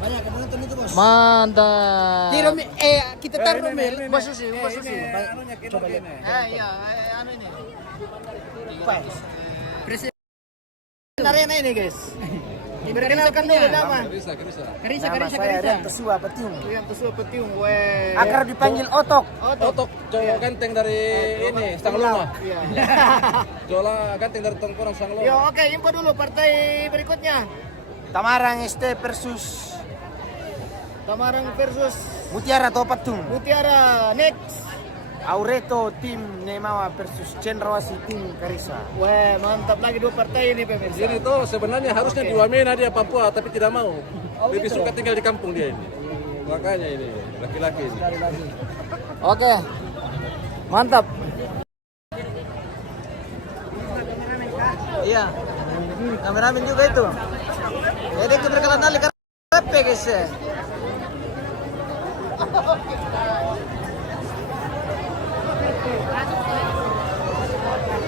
Banyak yang menonton itu, Bos. Mantap. Kita taruh Mel. Mbak Susi. Coba lihat. Iya, anu ini. Presiden Arena ini, guys. Diperkenalkan dulu nama. Bisa, bisa. Nama saya Rian Tesua Petiung. Yang Tesua Petiung, weh. Akrab dipanggil Otok. Otok cowok ganteng dari ini, Sangloma. Iya. Jola ganteng dari Tongkorang Yo, Sangloma. oke, info dulu partai berikutnya. Tamarang ST versus Tamarang versus Mutiara Topatung. Mutiara. Next. Aureto tim Nemawa versus Cendrawasih tim Karisa. Weh, mantap lagi dua partai ini pemirsa. Ini tuh sebenarnya harusnya di Wamena dia Papua tapi tidak mau. Lebih suka tinggal di kampung dia ini. Makanya ini laki-laki ini. Oke. Mantap. Iya. Kameramen juga itu. Jadi keberkalan kali karpe guys.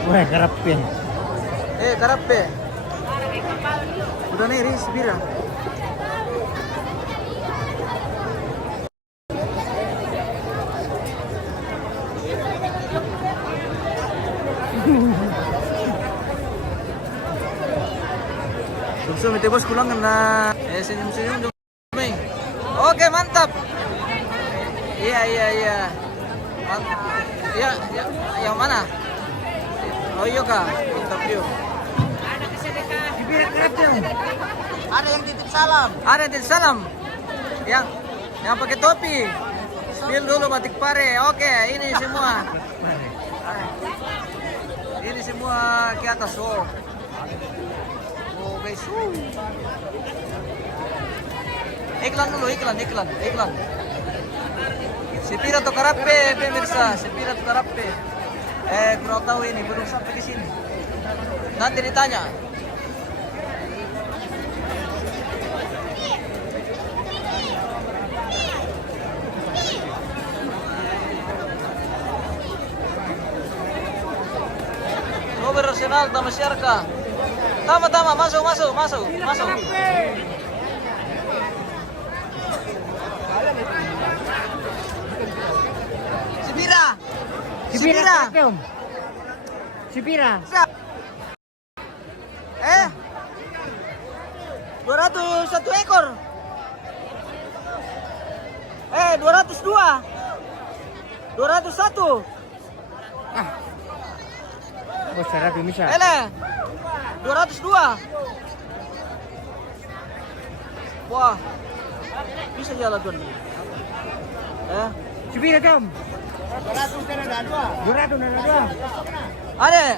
Wah, kerapin. Karpe. Udah nih, Riz, bira. Susu mete bos kulang na senyum-senyum dong. Oke, mantap. Iya. Iya, yang mana? Oh iya kak, interview. Ada yang titip salam. Ada yang titip salam. Yang pakai topi. Spill dulu batik pare. Oke, ini semua. Ini semua ke atas. Oh guys. Iklan dulu, iklan. Si Pira tuh karape, pemirsa. Si Pira tuh karape. Kurang tahu ini, belum sampai di sini. Nanti ditanya. Operasional masyarakat. Tama, masuk. Sipira. 201 ekor. 202. 201. Bos syarat bisa. 202. Wah. Bisa jalan tuan. Sipira, Tom. 200 ada 2. Ada.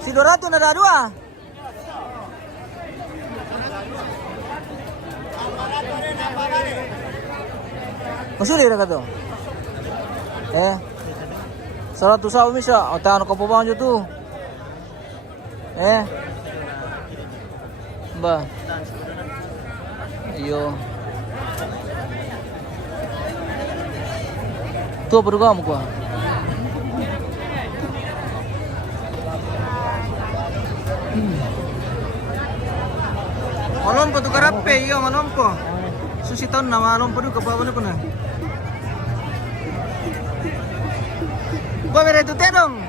Si 200 ada 2. Masuli na ka to? 100 sa umisa. O tayo ko pa ba nyo to? Ba? Iyo. Tuh bergam ko. Malom ko to karape, iyo malom ko. Susitan na malom po do kapawala ko na. Gua mere itu dong.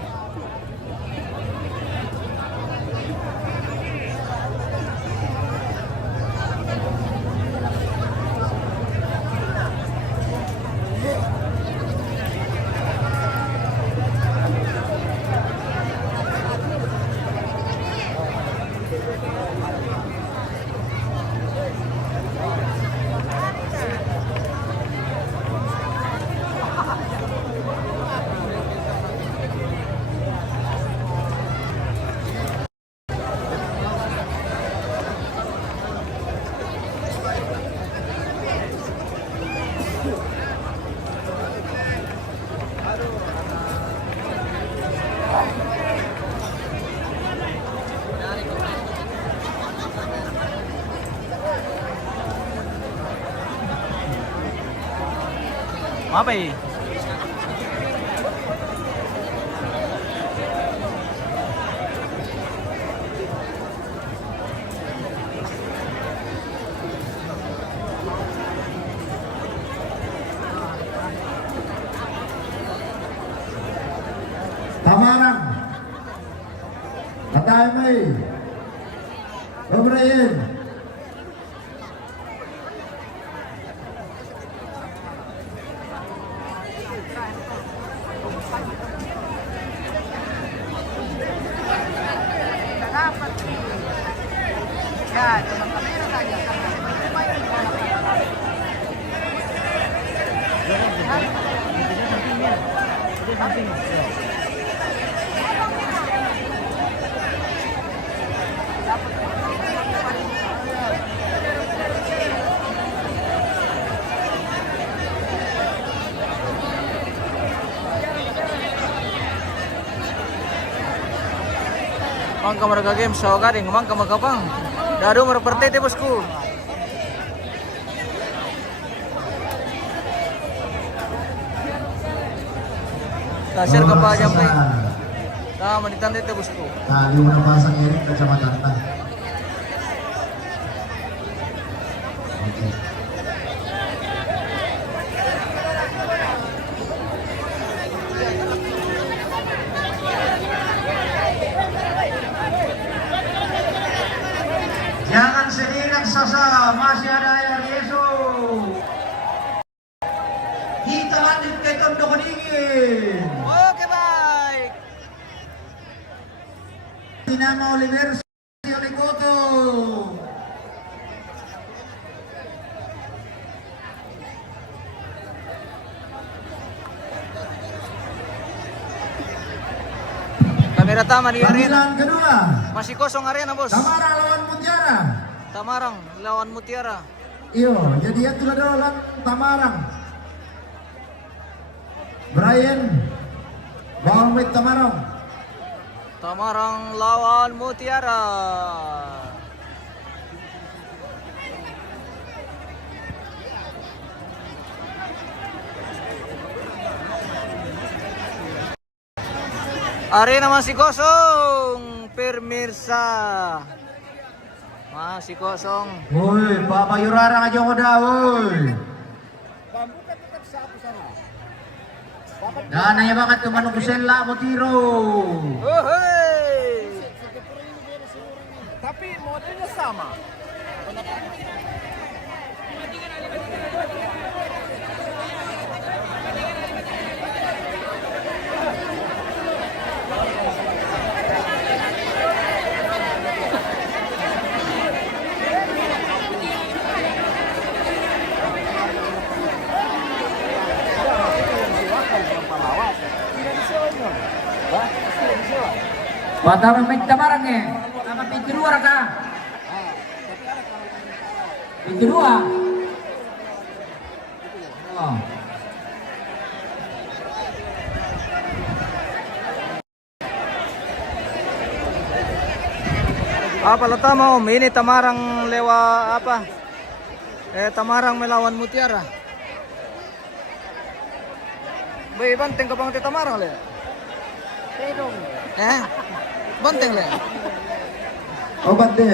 Apa ini? Tamarang. Katay may Brian. Mangka mereka game so garing mangka magapang. Dado merpertete bosku. Kasir ka pa jam kay. Tama ditandete bosku. Tali mo na pasang Eric kacamatan na. Okay. Jangan sedih raksasa, masih ada air Yesus. Kita lanjut ke Tondo dingin. Oke baik. Dinamo Oliver Olikoto. Kamera tama di arena. Panggilan kedua. Masih kosong arena bos. Tamarang lawan Mutiara. Tamarang lawan Mutiara. Iyo, jadi yang sudah lawan Tamarang. Brian Bawang Tamarang. Tamarang lawan Mutiara. Arena masih kosong, pemirsa. Masih kosong. Woi, Pak Bayurara aja udah, woi. Dan nanya banget ke Manu Kusela Motiro. Oh, hey. Tapi modelnya sama. Batang main Tamarang ya. Sama pintu dua raka. Pintu dua. Oh. Apa letama om? Ini Tamarang lewa apa? Tamarang melawan Mutiara. Bayi banteng ke bang Tamarang le. Banteng le. Oh, Bande.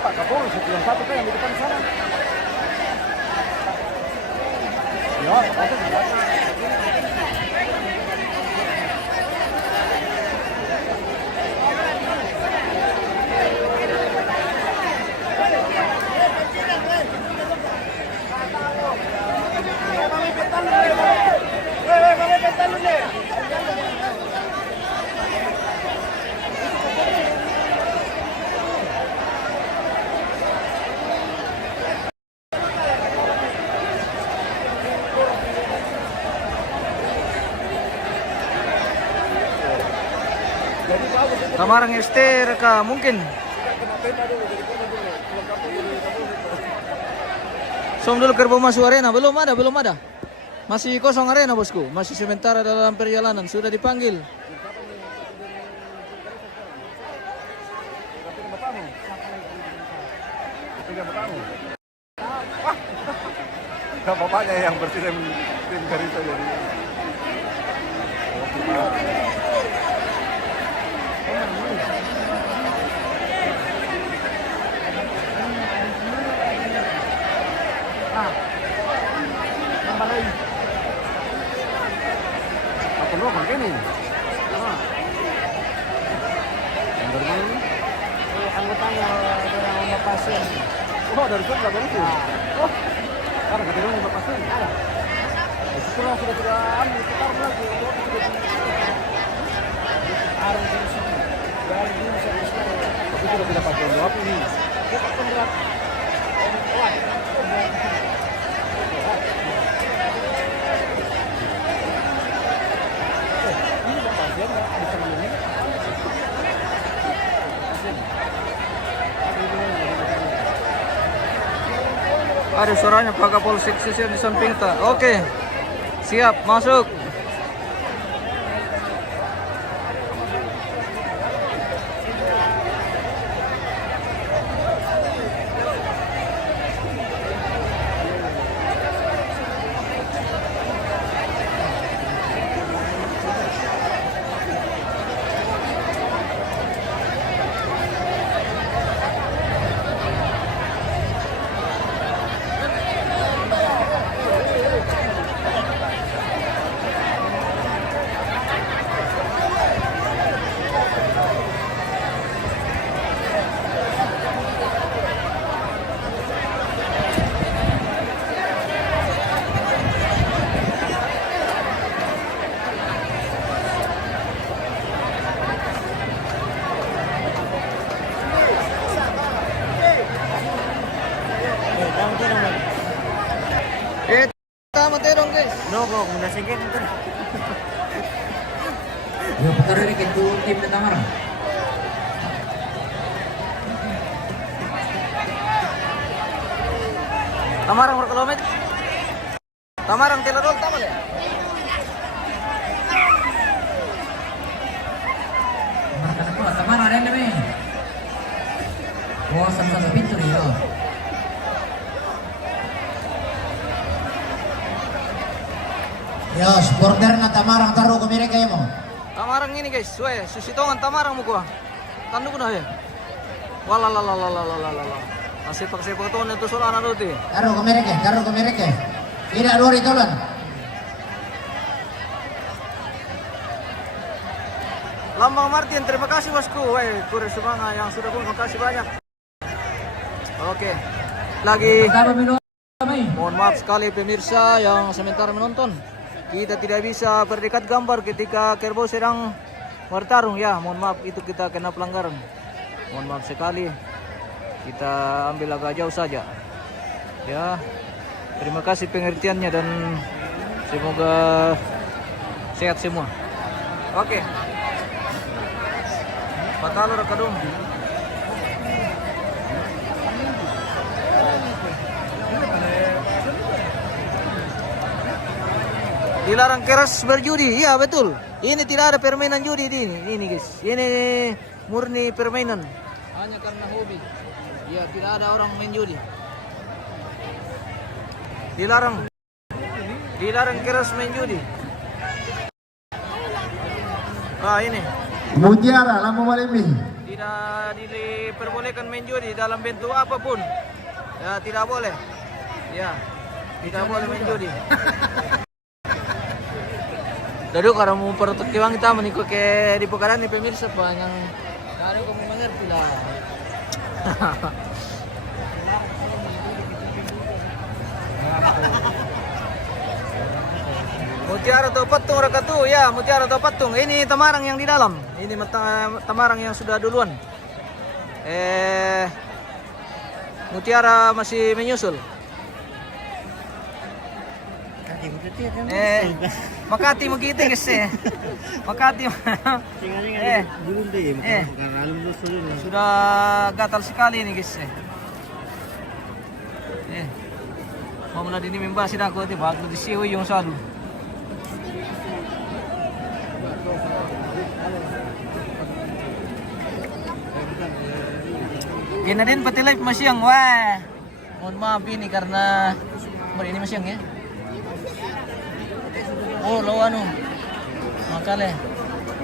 Pak Kapolres yang satu kan yang di depan sana. Ya, Tamarang ST reka mungkin. Som dulu kerbau masuk arena, belum ada. Masih kosong arena bosku, masih sementara dalam perjalanan, sudah dipanggil. Bapaknya yang bersih tim Garito jadi. kan ini. Anggotanya yang lepasin. Oh, dari sana dari itu. Oh, karena kita mau lepasin. Setelah sudah tidak ambil putar lagi. Arung bisa. Dari dulu sampai sekarang. Tapi sudah tidak pakai jawab ini. Kita pemberat. Ini bapak dia bisa ini. Ada suaranya Pak Kapolsek Sisir di samping tak. Oke. Siap, masuk. Tama tayo dong guys. No, kok muna sige ito. Yo putar ini ke tim na Tamarang. Tamarang berkilometer. Tamarang teladol tama ya. Tamarang ada nih. Wah, sama-sama pintu nih yo. Yo, supporter na Tamarang taruh kumire kayo mo. Tamarang ini guys, we susitongan Tamarang mo kuah. Tanduk na he. Wala. Sepak-sepak to na to solan ano ti. Taruh kumire ke. Tidak luar itu lan. Lambang Martin, terima kasih bosku. Kurir Semanga yang sudah pun, terima kasih banyak. Oke. Lagi mohon maaf sekali pemirsa yang sementara menonton. Kita tidak bisa berdekat gambar ketika kerbau sedang bertarung ya. Mohon maaf itu kita kena pelanggaran. Mohon maaf sekali. Kita ambil agak jauh saja. Ya. Terima kasih pengertiannya dan semoga sehat semua. Oke. Patalo rakadum. Dilarang keras berjudi, iya betul. Ini tidak ada permainan judi di ini guys. Ini murni permainan. Hanya karena hobi. Ya tidak ada orang main judi. Dilarang keras main judi. Ah ini. Mutiara Lampu Malimbi. Tidak diperbolehkan main judi dalam bentuk apapun. Ya tidak boleh. Ya tidak boleh main judi. Dado karena mau perut kiwang kita meniko ke di pekaran ni pemirsa pa yang karo kamu mengerti lah. Mutiara atau patung rakatu ya, mutiara atau patung. Ini Tamarang yang di dalam. Ini Tamarang yang sudah duluan. Mutiara masih menyusul. Makati mo kita guys Makati sudah gatal sekali ini guys mau na din nimba sila ko di ba di siyo yung salo gina din pati live masyang wah mohon maaf ini karena ini masyang ya. Oh, lo ano. Makale.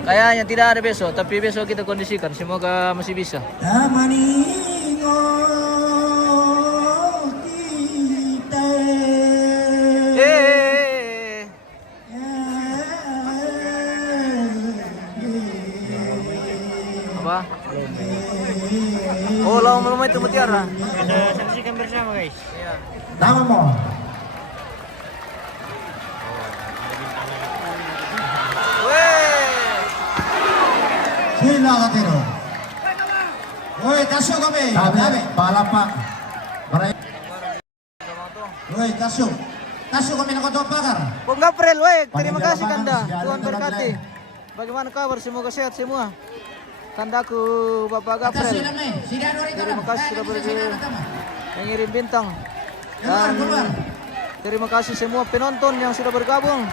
Kayaknya tidak ada besok, tapi besok kita kondisikan. Semoga masih bisa. Tamaningo kita. pa? Oh, lawan mo naman ito Mutiara. Saksikan bersama guys. Iya. Tama mo. Weh! Sila katero. Uy, tasyo kami. Dami. Palapak. Maray. Uy, tasyo. Tasyo kami na kotong pakar. Bung Gabriel, weh, terima Panitia kasih Kanda. lapangan, Tuhan segala berkati. galanya. Bagaimana kabar? Semoga sehat semua. Kandaku Bapak Tasyo Gabriel. namin. Sida Dori Terima kasih sudah mengirim bintang. Keluar, keluar. Terima kasih semua penonton yang sudah bergabung.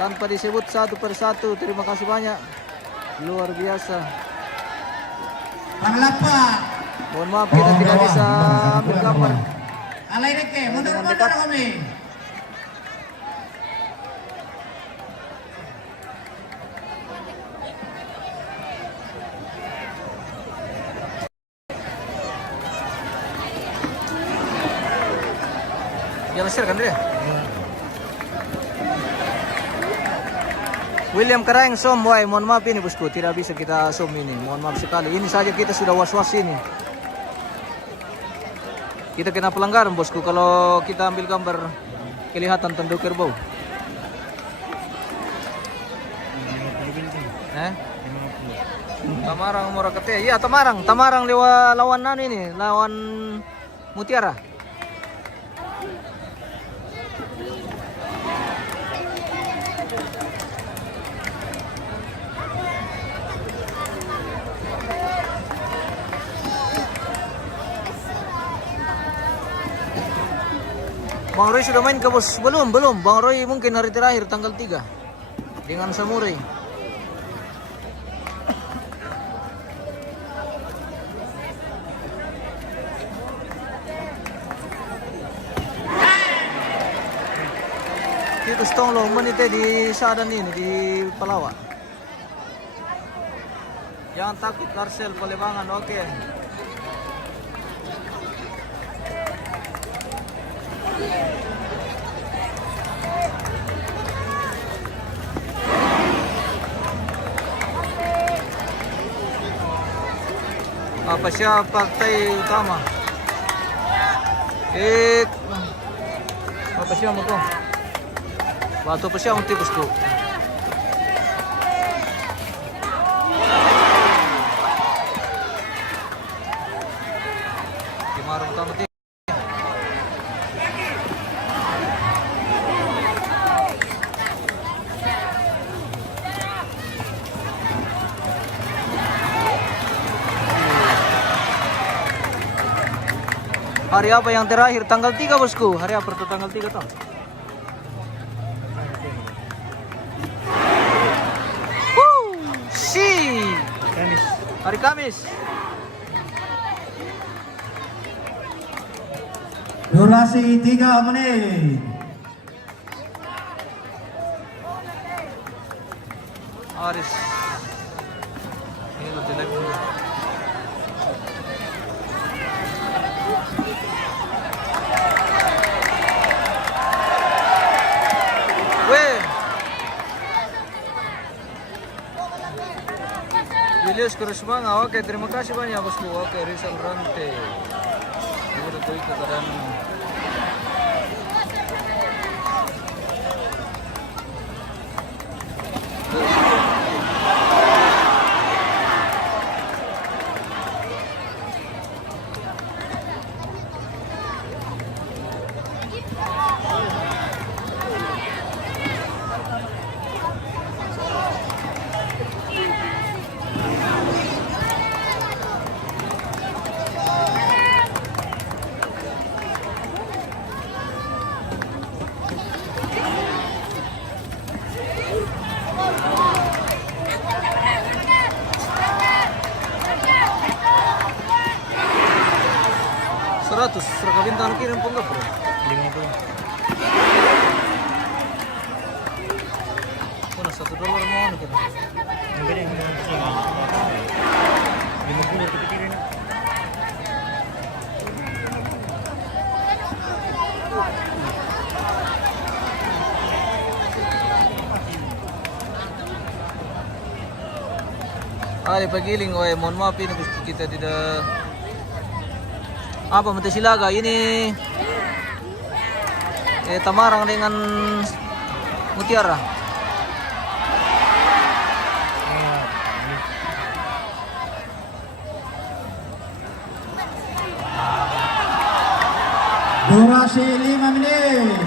Tanpa disebut satu persatu, terima kasih banyak. Luar biasa. Panglapak. Mohon maaf kita tidak bisa ambil gambar. Alay Reke, mundur-mundur kami. Jangan share kan dia? William Karaeng som, why? Mohon maaf ini bosku, tidak bisa kita som ini. Mohon maaf sekali. Ini saja kita sudah was-was ini. Kita kena pelanggaran bosku kalau kita ambil gambar kelihatan tanduk kerbau. Tamarang Morakate. Iya, Tamarang. Tamarang lawan ini, lawan Mutiara. Bang Roy sudah main ke bos? Belum. Bang Roy mungkin hari terakhir tanggal 3 dengan Samurai. Titus Tonglo menite di Sadan ini di Palawa. Jangan takut Karsel Palebangan, oke. Apa siya partai utama? Apa siya mo to? Bato pa siya ang tipos ko. Kimarong utama ti. Hari apa yang terakhir? Tanggal 3 bosku. Hari apa tuh tanggal 3 tuh? Hari Kamis. Durasi 3 menit. Aris. Ini lo telepon. Julius Kurusmanga, oke, terima kasih banyak bosku. Oke, Rizal Rante. Udah tuh ke keadaan. Seragam bintang kirim pun enggak bro? 50. Mana $1 mau anu kita? Enggak deh, 50 kita kirim. Di Pagiling, mohon maaf ini kita tidak apa Mata Silaga ini Tamarang dengan Mutiara. Durasi 5 menit.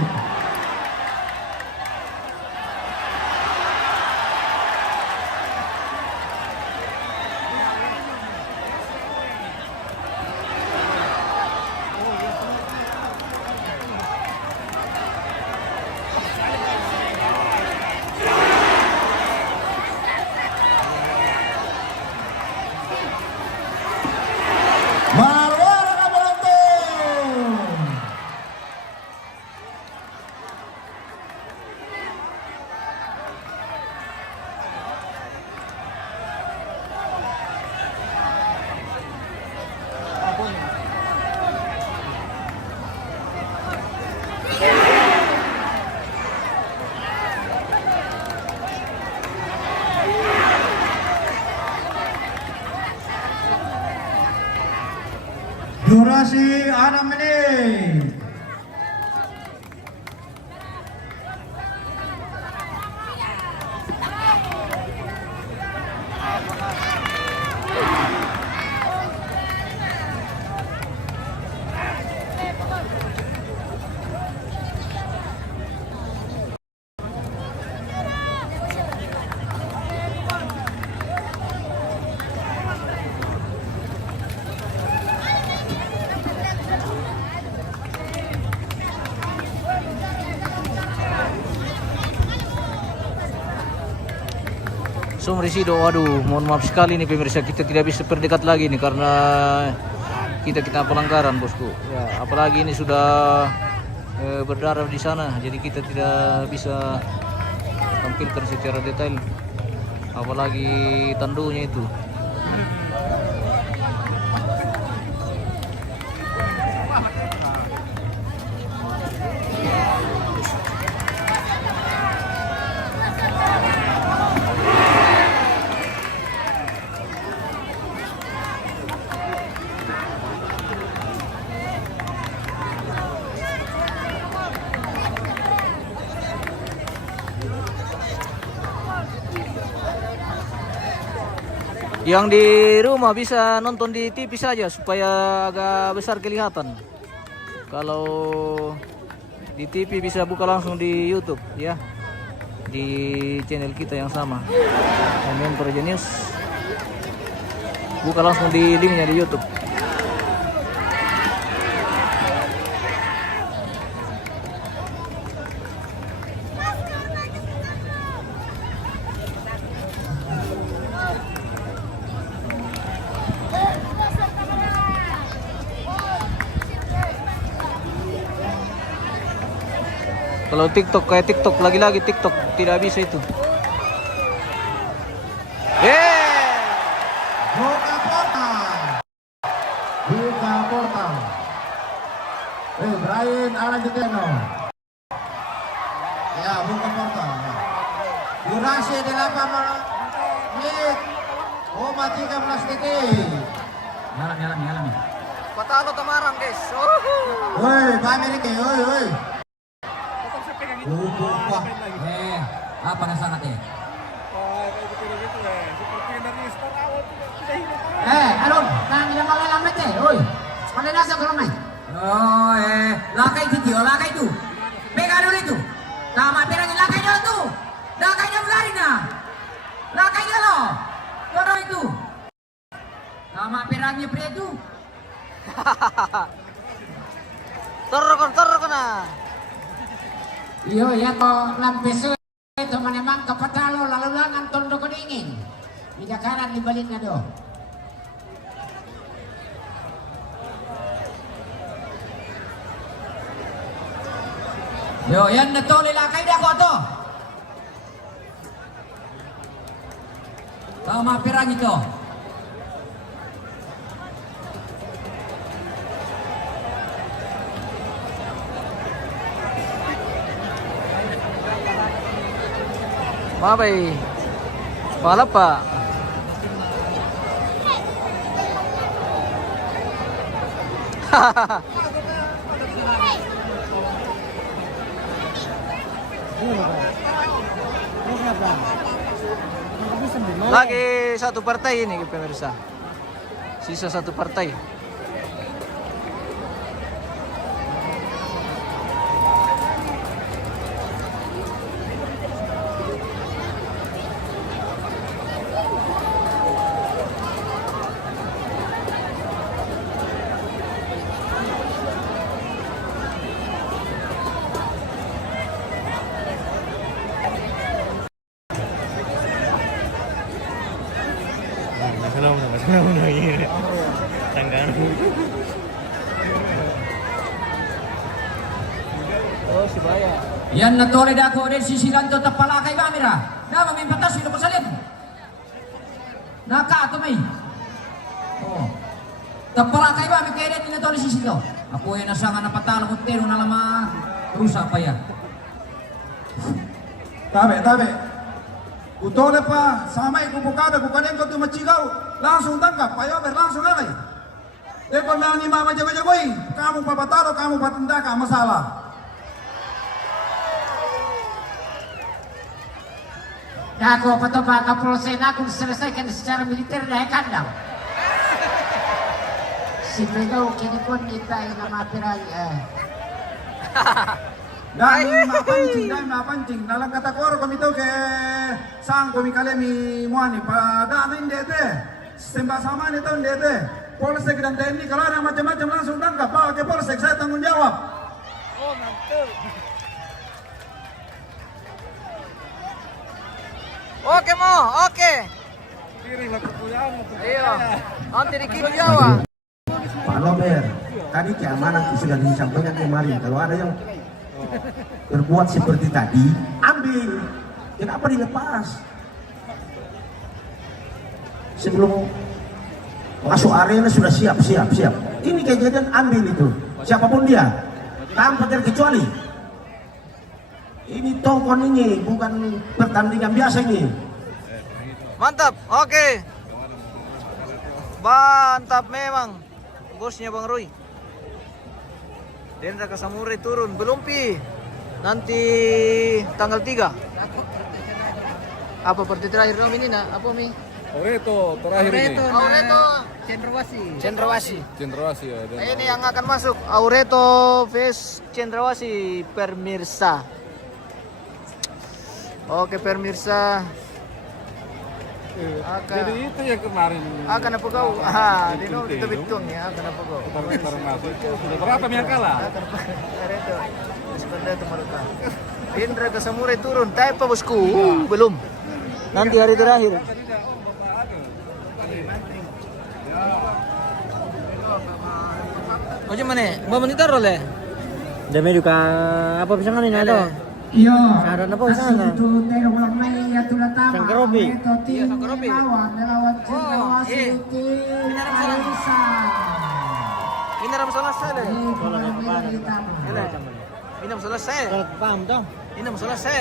Marwara Kabalantung. Durasi 6 menit. Resido, waduh, mohon maaf sekali nih pemirsa, kita tidak bisa berdekat lagi nih karena kita pelanggaran bosku. Ya, apalagi ini sudah berdarah di sana, jadi kita tidak bisa tampilkan secara detail. Apalagi tandunya itu. Yang di rumah bisa nonton di TV saja supaya agak besar kelihatan. Kalau di TV bisa buka langsung di YouTube ya. Di channel kita yang sama. Komen Praja News. Buka langsung di linknya di YouTube. Kalau TikTok kayak TikTok lagi-lagi TikTok tidak bisa itu. Buka portal. Buka portal. Brian Alan Juteno. Ya, buka portal. Durasi 8 menit. 13 detik. Jalan. Patalo Tamarang, guys. Woi, pamilik eh, woi. Buka. Apa nasangat ya? Alon, nang yang malalamit oi. Mana nasa kalau naik? Oh, lakay itu. Bega dulu itu. Tama pirang lakay dulu tuh. Lakaynya berlari nah. Lakaynya lo. Toro itu. Tama pirangnya pria itu. Toro kena. Iyo ya to lampeso itu menemang kapatalo lalu langan tondo kedingin. Bidakaran di baliknya do. Yo, yan natoli lakay dah ko to. Tama pirang itu. Mabay. Balap pa. Lagi satu partai ini pemirsa. Sisa satu partai. Masalah mo ini. Tanggaan. Oh, si Baya. Yan natulid ako rin sisilan to tapalakay kamera. Na mamimpatas ito ko salin. Nakatumay. Oh. Tapalakay ba mi kaya din natulid sisilo. Ako yan nasa nga napatalo ko tero na lama rusa pa yan. Tabe. Utole pa, sama ikupukada, bukanin ko tumachigaw. Langsung tangkap, payo langsung alay. Depan meang ni mama jago-jagoy. Kamu papatalo, kamu patindaka, masalah. Ako pa ito ba kaprose na kung selesaikan secara militer dahil kandang. Sinugaw kinikon ita ay namapiray Dahil mapancing. Dalam kata koro kami tahu ke sang kami kali mi muani pada ini dete. Sembah sama ini tahun dete. Polsek dan TNI kalau ada macam-macam langsung tangkap. Pak ke Polsek saya tanggung jawab. Oh, mantap. Oke mo, oke. Iya, nanti dikirim Jawa. Pak Lober, tadi keamanan itu sudah disampaikan kemarin. Kalau ada yang berbuat seperti tadi, ambil. Kenapa dilepas? Sebelum masuk arena sudah siap. Ini kejadian ambil itu. Siapapun dia, tanpa terkecuali. Ini tongkon ini bukan pertandingan biasa ini. Mantap, oke. Mantap memang. Bosnya Bang Roy. Dendra Samurai turun, belum pi. Nanti tanggal 3. Apa partai terakhir Om ini nak? Apa Mi? Aureto terakhir ini. Aureto Cendrawasih. Ya. Ini yang akan masuk Aureto vs Cendrawasih pemirsa. Oke pemirsa. Jadi itu yang kemarin. Akan apa kau? Di nomor kita hitung ya. Akan apa kau? Barang masuk. Sudah berapa yang kalah? Aureto. Sebenarnya itu mereka. Dendra Samurai turun. Tapi bosku belum. Nanti hari terakhir. Macam mana? Bawa monitor oleh? Dami juga apa bisa kan ini ada? Iyo. Ada apa sana? Itu tero walang may tulatama. Sangkarobi. Ito team Sangkarobi. Nelawan Cendrawasih Arisa. Ini ram selesai deh. Ini Ini selesai. Kalau paham toh? Ini selesai.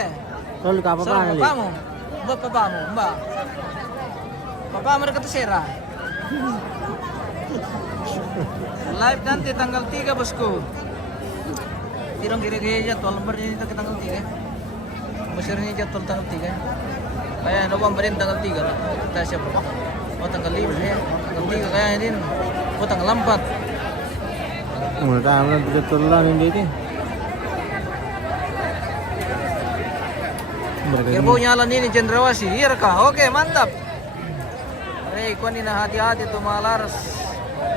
Kalau ka apa Sarap pa papamu. Mbak papamu, mbak. Papa mereka tuh serah. Live nanti tanggal 3 bosku. Tirong kira-kira jadwal lembarnya ini tanggal 3. Besarnya jadwal tanggal 3. Kayak November ini tanggal 3 lah. Kita siapa? Oh tanggal 5 ya. Tanggal 3 kayak ini. Oh tanggal 4. Menurut aku betul lah ini dia. Kerbo nyalan ini Cendrawasih. Iya kah? Oke mantap. Rey, kau ini hati-hati tuh Malaras.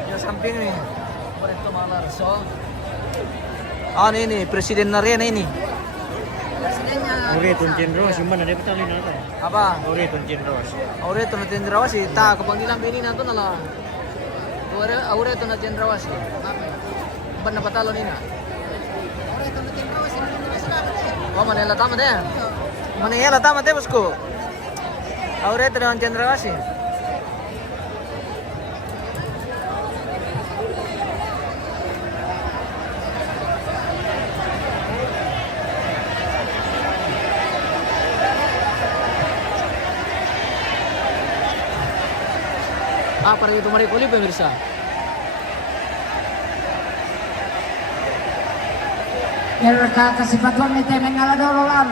Di samping nih. Itu Malaras. So. Ini Presiden Arena ini. Aureto Cendrawasih mana dia betul ini ada? Apa? Aureto Cendrawasih. Aureto na Cendrawasih. Tak kepanggilan ini nanti nala. Aureto na Cendrawasih. Apa na patalo nina? Aureto na Cendrawasih. Oh, Manila tama deh. Manila tama deh bosku. Aureto na Cendrawasih. Para itu mari kuli pemirsa. Kasipatuan ni Temen Ngaladololan.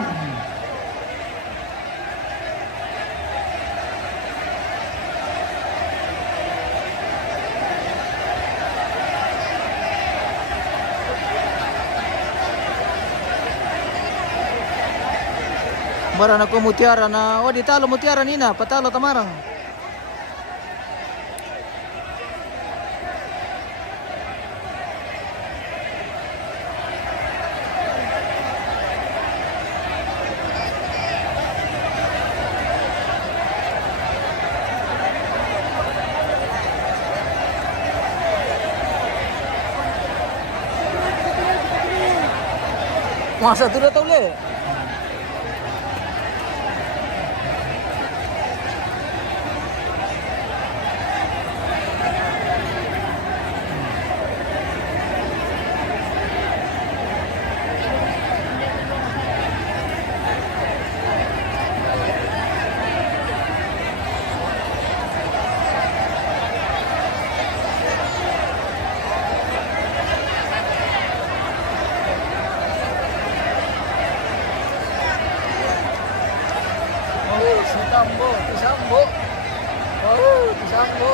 Bara na ko Mutiara na, oh di talo Mutiara nina, patalo Tamarang. Masa tu dah tahu le. Tisambo. Oh, tisambo.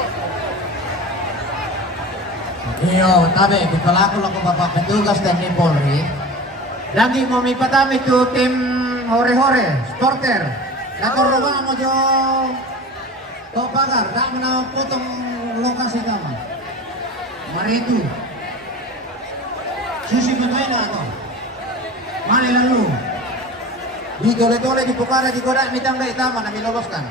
Iyo, tabi, pipalaku lang ko bapak petugas dan ni Polri. Lagi mo may patami to tim hore-hore, sporter. Nakoroma mo jo to pagar, dak mo na potong lokasi kama. Maritu. Susi pemain ako. Mali lalu. Di tole-tole di pukara di kodak mitang dai tama na miloloskan.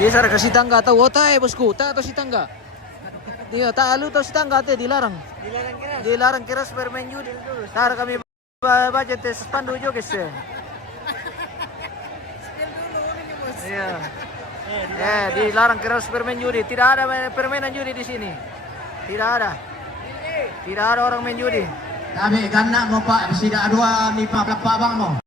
Bisa kasih tangga tahu otai bosku, tak atau si tangga. Dia tak alu atau si tangga teh dilarang. Dilarang keras bermain judi dulu. Tar kami baca tes pandu juga guys. Iya. Dilarang keras bermain judi. Tidak ada permainan judi di sini. Tidak ada. Tidak ada orang main judi. Kami karena mo pak sida dua mi pa plak bang mo.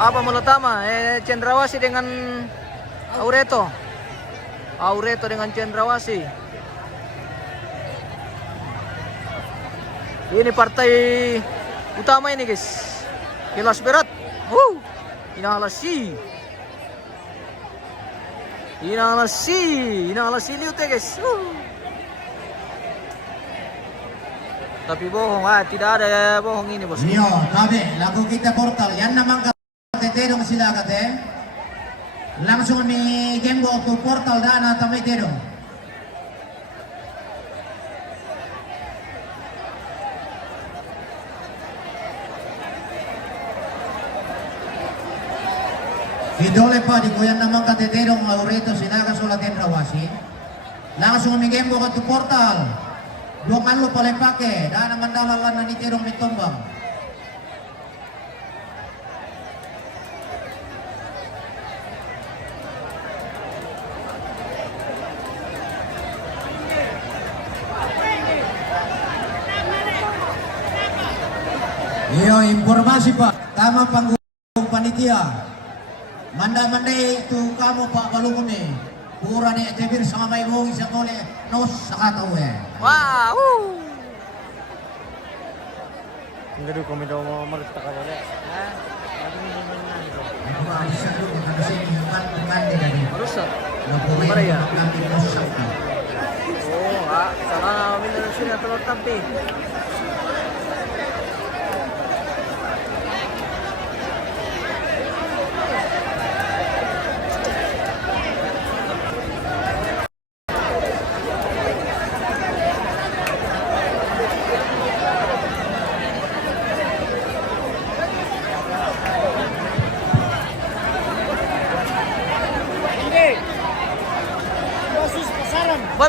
Apa mula tama? Cendrawasih dengan Aureto. Aureto dengan Cendrawasih. Ini partai utama ini guys. Kelas berat. Inhalasi. Inhalasi liute guys. Tapi bohong, tidak ada bohong ini bos. Iyo, tabi, lagu kita portal. Yan naman katetedong sila kate. Langsung mi game go to portal dana tamay tedong. Idole pa di kuyan naman katetedong Aureto sinaga sulatin rawasi. Langsung mi game go to portal. Dua kali paling pakai, dana mandalalan na ni terong mitumbang. Iyo, informasi Pak, tama panggung panitia. Manda-manda itu kamu Pak Balukuni. Pura ni Jabir sama may buong isang kole nos sakatawe. Wow. Hindi ko kami daw marita ka wala. Ano ba isa ko kasi himan pangande gani. Marusa. Nabuhay Maraya. kami nos sakta. Oh, sana kami na sini telur tampi.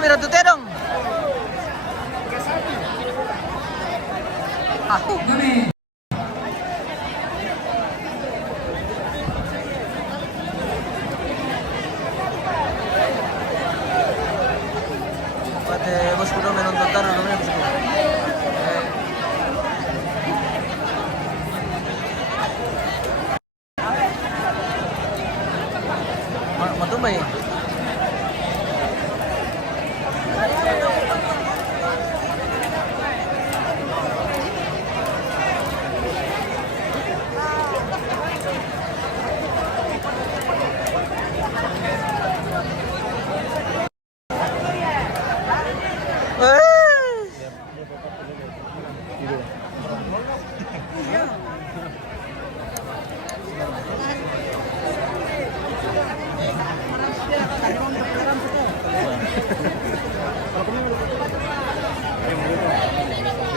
Mira tu tedong. Kami. nonton terus namanya bosku. Matumbay.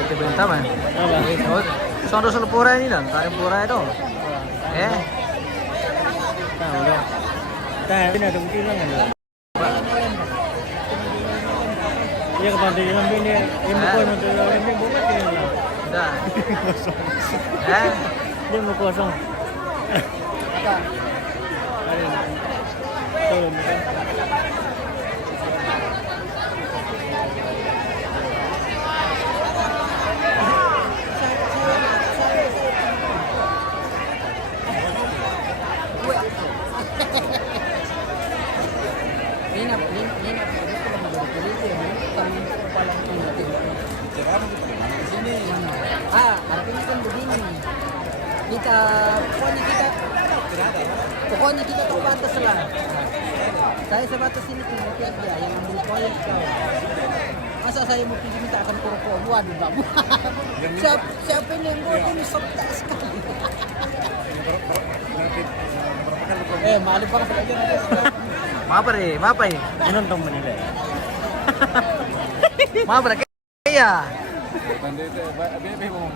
Itu benta man. Oh, sono solo pura ini lang, kaya pura itu. Eh, Tayo na dong lang ano. Iya kepada yang ini bukan untuk ini bukan dia. dah. Eh, Dia mau kosong. Tolong. Artinya kan begini. Pokoknya kita terbatas lah. Saya sebatas ini cuma aja yang ambil proyek kau. Masa saya mau pergi minta akan pura-pura waduh babu. Siapa ini yang gue ini sokta sekali. Malu banget aja. maaf eh. Menonton menilai. Maaf ya. Iya. Tanda itu, biar mau.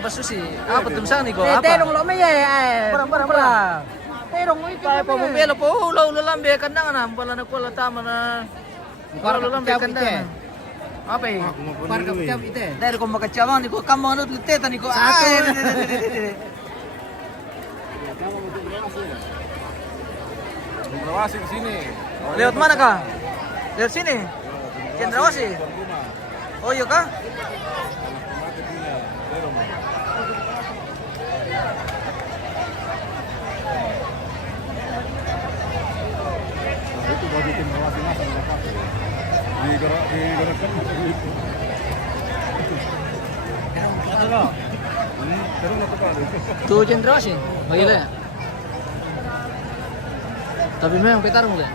Basusi, apa tuh misalnya nih kok? Apa? Terong lo ya. Barang. Terong itu. Pa pa bumelo po ulo lambe kandang na pala na kuala tama na. Ulo lambe kandang. Apa eh? Parka pecah itu. Dari ko makacawang ni ko kamonot liteta ni ko. Cendrawasih ke sini. Lewat mana kah? Lewat sini. Cendrawasih. Oh iya kah? Itu bagi Cendrawasih masa mereka. Digerakkan begitu. Terus nggak tukar. Tuh Cendrawasih. Oh iya ya. Tapi memang petarung deh.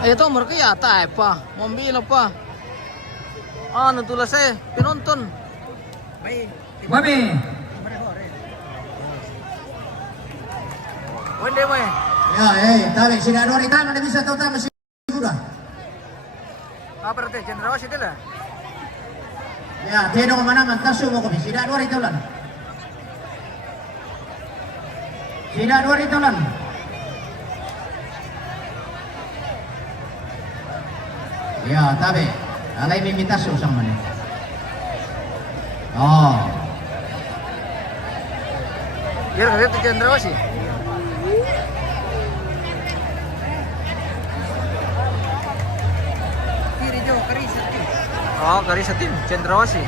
Ito, mereka ya tayo pa. Mobil pa. Ano tulas eh, pinonton. Mami. Wende mo eh. Ya, tabi sinadori tama na bisa tahu tama siguro. Apa berarti Cendrawasih itu lah? Ya, tino ko manaman tasu mo ko sinadori ito lang. Sinadori ito lang. Ya, tabi. Alay mimitaso sang man. Oh. Biar kasi itu Cendrawasih. Oh, Karisatin, Cendrawasih.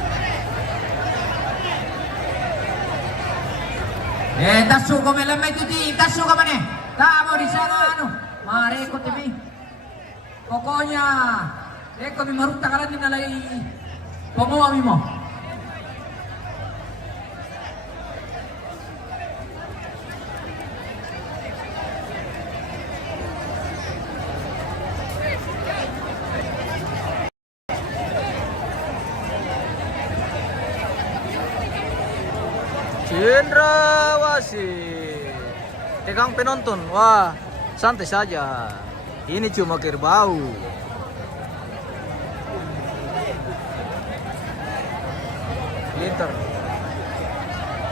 Tasu ko may lamay ito di. Tasu ka man eh. Tamo di sana ano. Mare ko timi. Pokoknya. Kami marunta ka lang din nalay. Pumuami mo. Cendrawasih. Tegang penonton, wah santai saja. Ini cuma kerbau. Linter.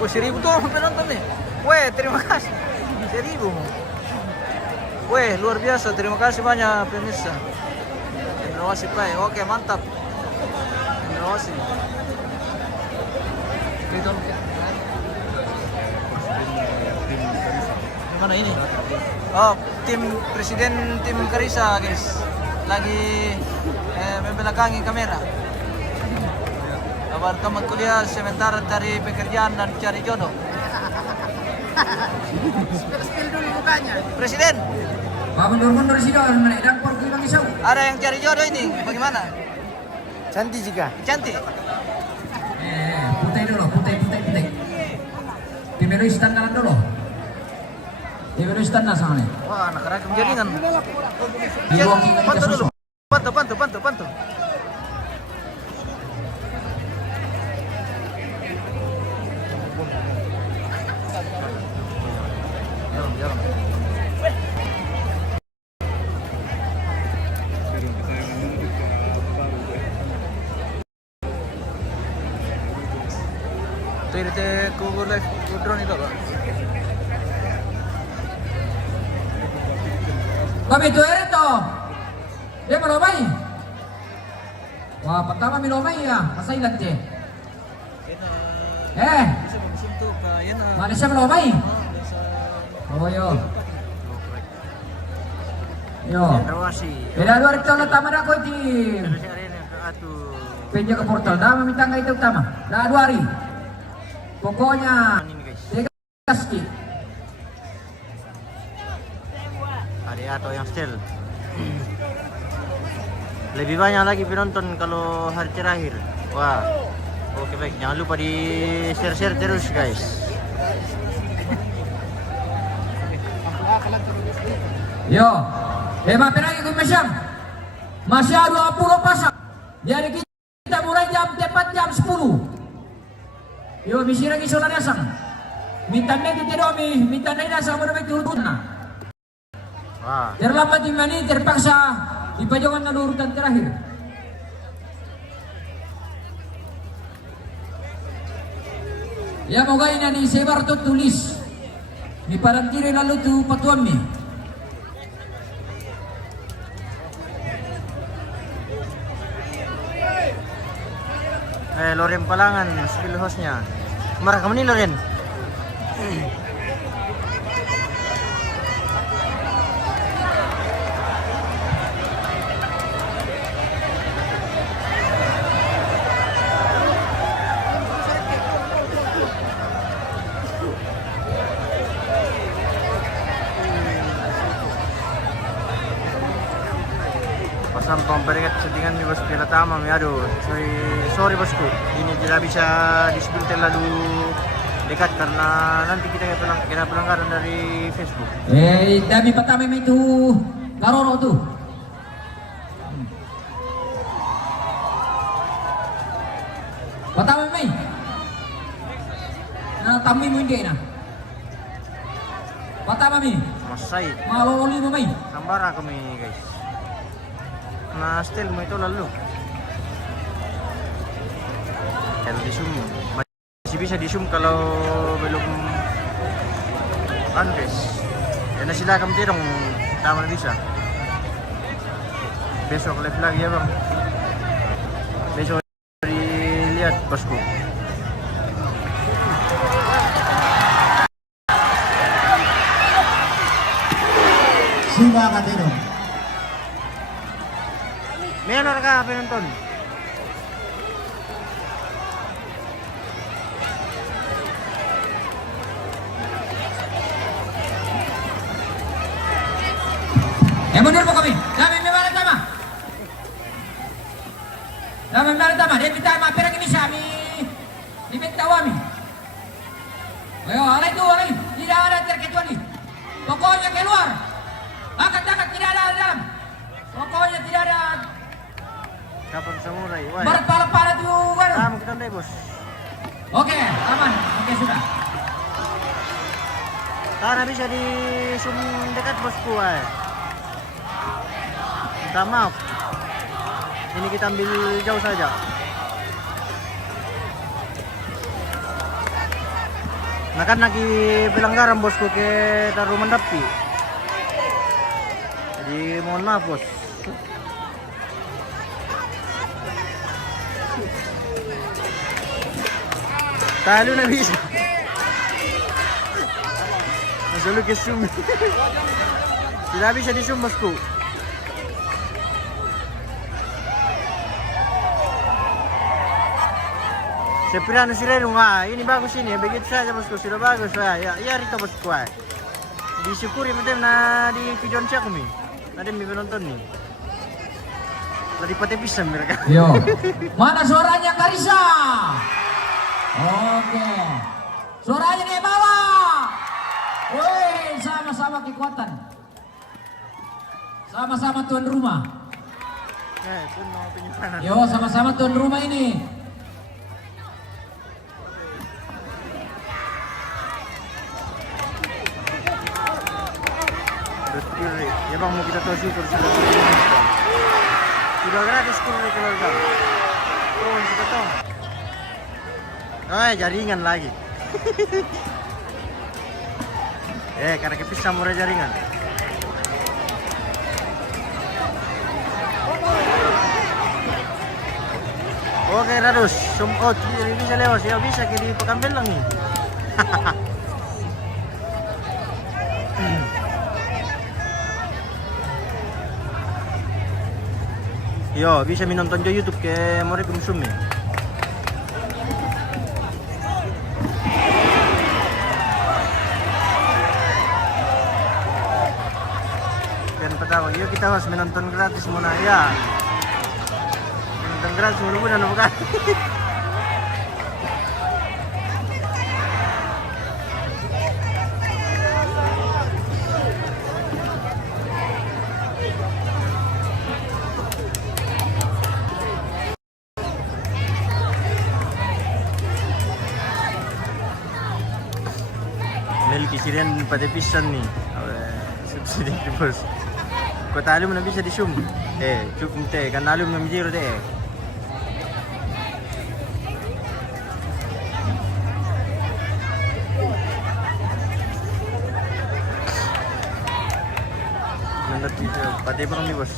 Oh 1.000 tuh penonton nih. Weh, terima kasih. 1.000. Weh, luar biasa. Terima kasih banyak pemirsa. Cendrawasih Play. Oke, mantap. Cendrawasih. Itu Gimana ini? Oh, tim presiden tim Karisa guys. Lagi membelakangi kamera. Kabar teman kuliah sementara cari pekerjaan dan cari jodoh. Spill dulu mukanya. Presiden, Pak mundur-mundur sih dong, menaikkan porki bang Isau. ada yang cari jodoh ini. Bagaimana? Cantik juga. Cantik. Putih dulu, putih. Timero standaran dulu. Timero standar sama nih. Wah, anak ragam jaringan. Di walking lagi Pantu ke dulu. sosok. Pantu. Jalan. Tuh ini teh kubur live drone itu loh. Kami itu to. Dia melomai. Wah, pertama melomai ya, masa ilat je. Mana siya melomai? Oh yo. Beda dua rito na tama na ko iti. Penja ke portal, dah minta nggak itu utama. Dah 2 hari. Pokoknya pasti. Ada atau yang still. Lebih banyak lagi penonton kalau hari terakhir. Wah. Oke baik, jangan lupa di share terus guys. Yo, lagi kung masyam. Masya 20 pasang. Jadi kita mulai jam 4 jam 10. Yo, misi lagi solar dasang. Minta na titidomi, minta na inasang mo na may turutun na. Wah. Terlambat di mani, terpaksa ipajangan na urutan terakhir. Ya moga ini disebar tuh tulis di parantiri lalu tuh patuan nih. Loren Palangan, skill hostnya. Marah kamu nih Loren. Pasampang berikat settingan di bosku pila tama aduh sorry bosku ini tidak bisa disebut terlalu dekat karena nanti kita kena pelanggaran dari Facebook. Dami pertama itu Karoro tuh. Pertama mai. Nah tamu mo hindi na. Pertama mi. Masai Malololi mo mai. sambara kami guys. Nah still mo itu lalu. Kalau di zoom masih bisa di zoom kalau belum guys. Ya sila kami tirong tama na bisa. Besok live lagi ya bang. Besok dilihat bosku. Sima Katirong. Meron ka penonton. Mundur po kami. Dami may bala tama. Dami may bala tama. Dia minta mampir ini kami. Diminta kami. Ayo, alay tu, alay. Tidak ada terkecuali. Pokoknya keluar. Angkat-angkat tidak ada dalam. Pokoknya tidak ada. Kapan samurai? Wah. Barat-barat tu kan. Kamu kita deh bos. Oke, aman. Oke, sudah. Karena bisa di zoom dekat bosku. Minta maaf. Ini kita ambil jauh saja. Nah kan lagi pelanggaran bosku ke taruh mendapi. Jadi mohon maaf bos. Talo na bisa. Selalu ke zoom. Tidak bisa di zoom bosku. Sepirano si Renung, ini bagus ini, begitu saja bosku, sudah bagus ya Rito bosku. Disyukuri betul na di tujuan siya kami. Ada mi penonton nih. Lagi pati pisang mereka. Yo. Mana suaranya Karisa? Oke. Suaranya di bawah. Woi, sama-sama kekuatan. Sama-sama tuan rumah. Pun mau penyimpanan. Yo, sama-sama tuan rumah ini. Ya bang, mau kita tahu syukur sudah gratis kiri keluarga. Oh kita tahu. Oh jaringan lagi. Karena kepisah murah jaringan. Oke Radus, out bisa lewat ya bisa ke di Pekanbaru lang nih. Yo, bisa menonton di YouTube ke Mori Kumsumi. Dan pertama, yuk kita harus menonton gratis muna ya. Menonton gratis mudah-mudahan bukan. Kisirian pada pisan nih, subsidi bos. Kau tak alum bisa di zoom, cukup teh kan alum namijir deh. Nanti itu pada bang nih bos.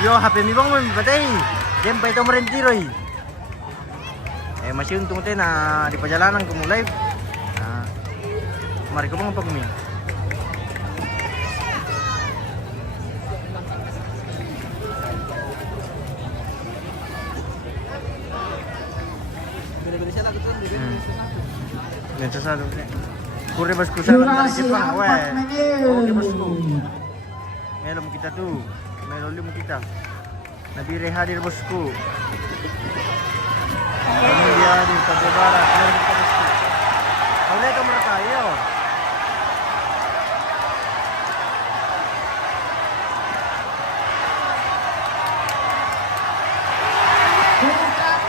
Yo HP mi bang mi patay, jempay to merentiroy. Masih untung teh na di perjalanan ke mulai. Nah, mari ke bang apa kami? Beli satu. Kure bosku salam dari Jepang, Oke bosku. Melom kita tuh, melom kita. Nabi hadir bosku. Kemudian di Papua Barat, mari kita bosku. Oleh ke mereka, yo.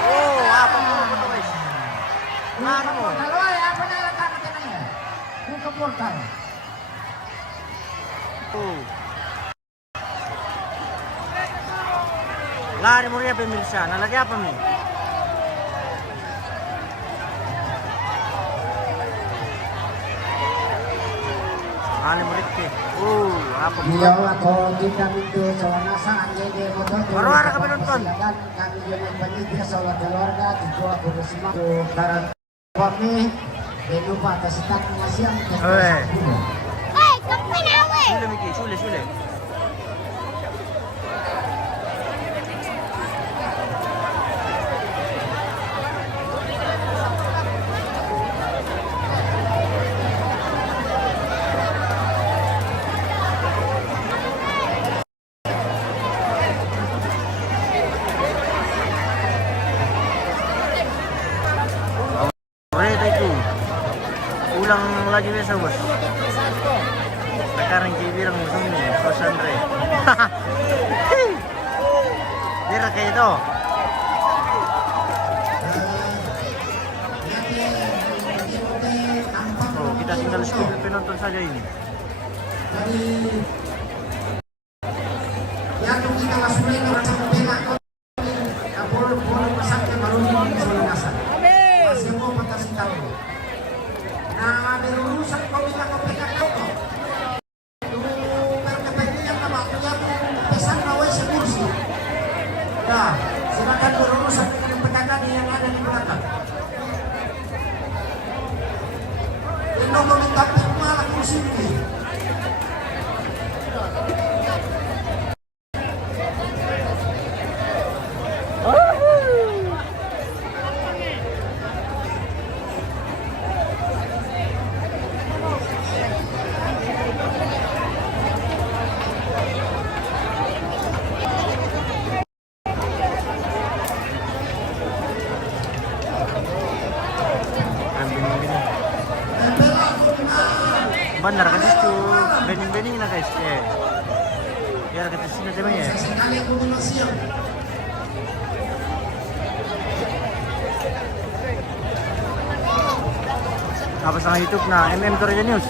Oh, apa tuh guys? Mana mo? Kalau ya, apa na lang kanina? Buka portal. Oh. Lari mo rin pemirsa, nalagay apa mi? Ali murid ke. Apa Iya, ako kita minto sa wanasaan jadi motor. Baru ada kami nonton. Kami yung panitia sa keluarga, dito ako resima ko karan kami. Dito pa tasitak na siyang. Kamu nawe. Sule Miki, sule. Ulang lagi besok bos. Sekarang dia bilang musuh nih, Bos Andre. Dia kayak itu. Oh, kita tinggal skip penonton saja ini. Silakan berurusan dengan pedagang yang ada di belakang. Ano kami tapik malak kung sindi. Benar kan itu bening-bening na guys biar kita sini teman ya. Sekali ako naman siya. Apa sa YouTube na MM Torreja News.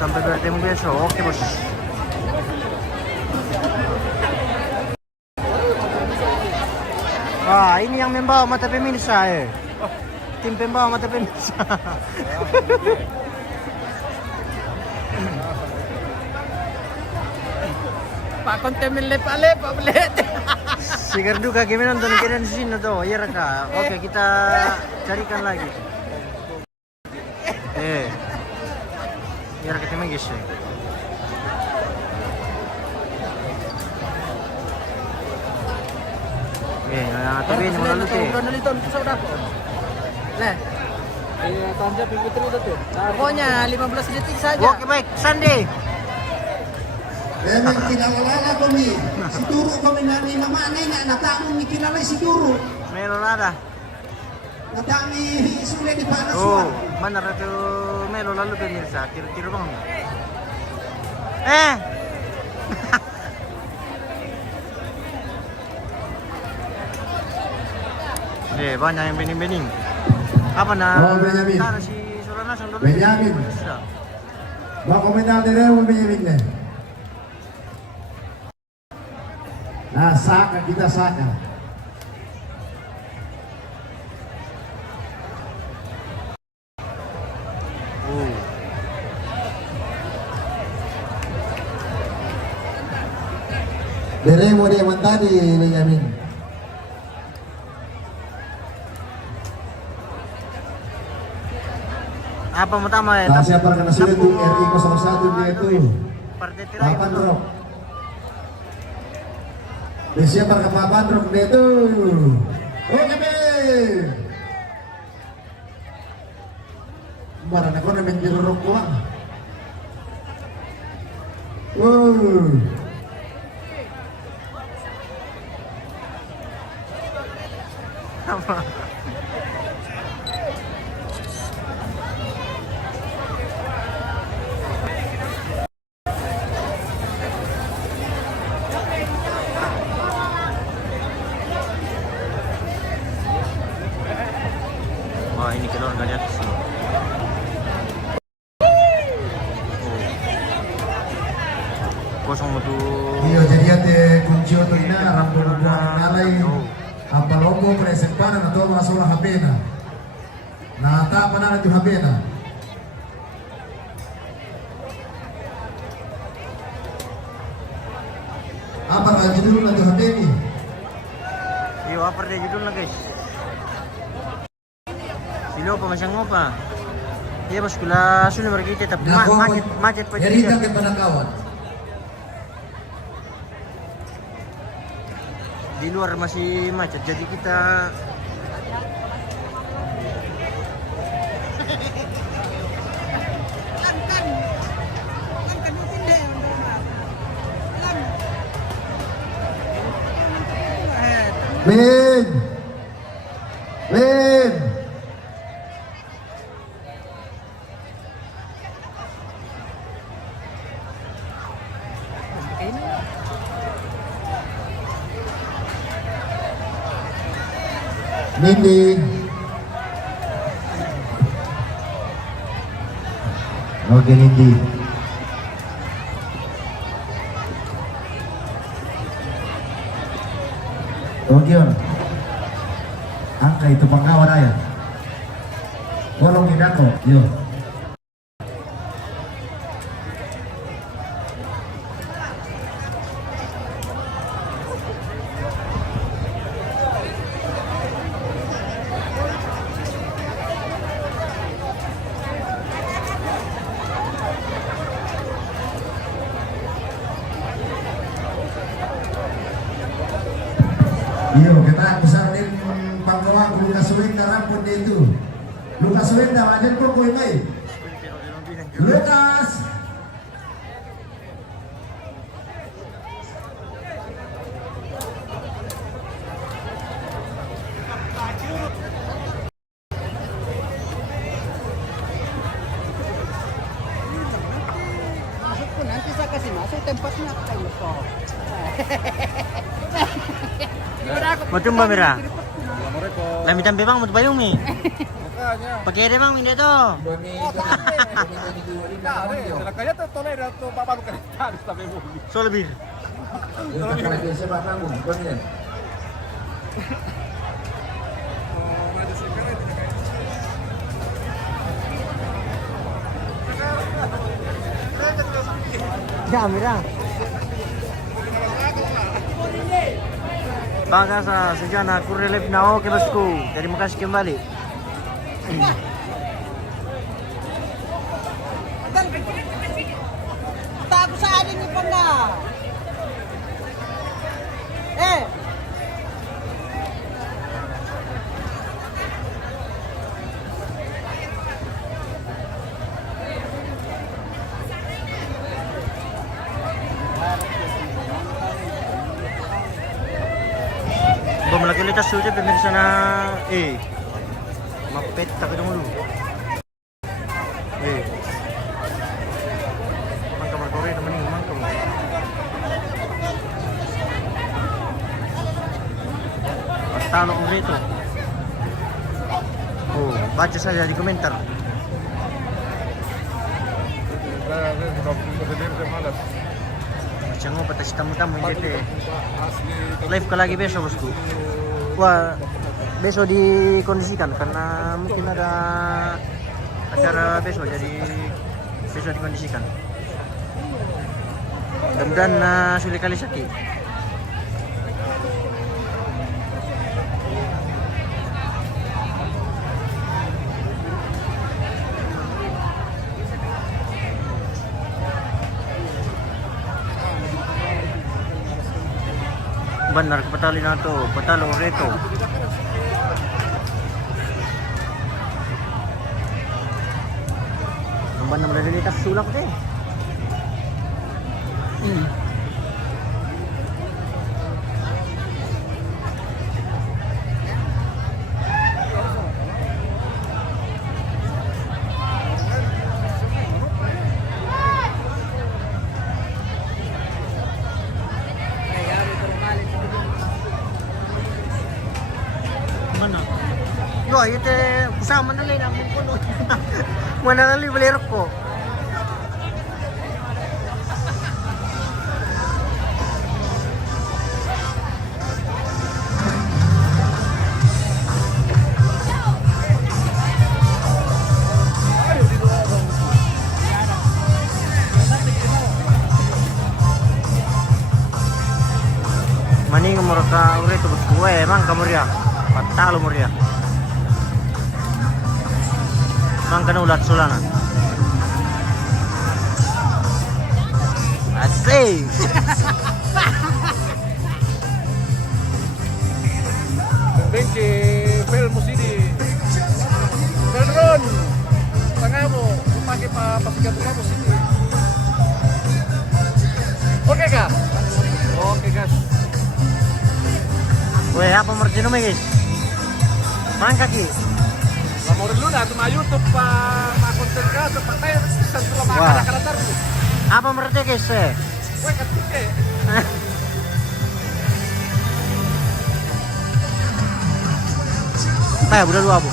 Sampai bertemu besok. Oke bos. Wah, ini yang membawa mata pemirsa Tim pembawa mata pemirsa. Pak konten lepak-lepak belet. Sigar duka gimana nonton kalian di sini tuh, iya raka. Oke, kita carikan lagi. Biar kita guys ya. Tapi ini mau lalu Nah, tanda putri itu tuh. Pokoknya 15 detik saja. Oke baik, Sandi. Memang kinalala kami. Si Duru kami nani mama nena natamu ni kinalay si Duru. Meron ada. Natami sulit di panas. Oh, mana itu Melo lalu pemirsa, tiru-tiru bang. Banyak yang bening-bening. Apa na? Oh, Benjamin. Tara si Surana sandal. Benjamin. Mau komentar dari Benjamin deh. Nah, saka kita saka. Dari mau dia tadi Benjamin. Apa pertama ya? Nah, siapa kena sulit tuh RI 01 dia itu. Partai tirai Papan Rock. Dia siapa ke Papan Rock dia itu. Oke be. Barang aku nak main jeruk kuang. Apa? Wah, ini keluar nggak di atas nih. Kosong itu. Iya jadi ate kunci itu ina rambut buang nalai. Apa logo presentana atau masalah HP na. Nah, tak apa na itu HP na. Apa judul na itu HP ni? Iyo, apa dia judulnya guys? Silo pa masyang ngopa. Iya bos, kula sulit berkita tapi macet pa Jadi juga. kita kepada kawan. Di luar masih macet, jadi kita Lin. Nindi. Oke Nindi. Oke. Angka itu pengawal ayah. Tolong tidak kok. Yo. Iyo, kita besar din paggawa ko Lucas Wenda rampon dito. Lucas Wenda, wajan ko ko imay. Lucas! Masuk pun nanti saya kasih masuk tempatnya apa yang besar. Macam ba mira? Assalamualaikum. Lamitan pe bang, magbayong mi. Makanya. Pakai bang, hindi to. Nah, kaya tuh tolong tuh bapak lu kereta di sampai mobil. So lebih. Kamera. Baga sa sejana aku relief na oke bosku. Terima kasih kembali. Tago sa aling ni Panda. Malaki litas sudah pemirsa na mapet tak dulu. Mangka markore naman ni mangka mo. Talo rito. Oh, baca saja di komentar. Macam apa patah tamu-tamu ini. Live ka lagi besok bosku. Wah, besok dikondisikan karena mungkin ada acara besok, jadi besok dikondisikan. Mudah-mudahan sulit kali sakit. Benar kepatali na to, patalo reto. Naman naman nalilitas sulak ko eh. Yo, ite kusama na lang ang puno. Wala na li balero ko. Maning murka ureto bosku, emang kamu ria. Patalo mo ria. Mangkana ulat sulana. Asik. Benci pel musidi. Belron. Tangamo, pakai pasikat kamu sini. Oke kak. Oke guys. Weh, apa mercino guys? Mangka ki. Lamor dulu na tuma YouTube pa konten ka sa patay sa mga karatar mo. Apa mercino guys? Weh katike. Tayo, udah dua bu.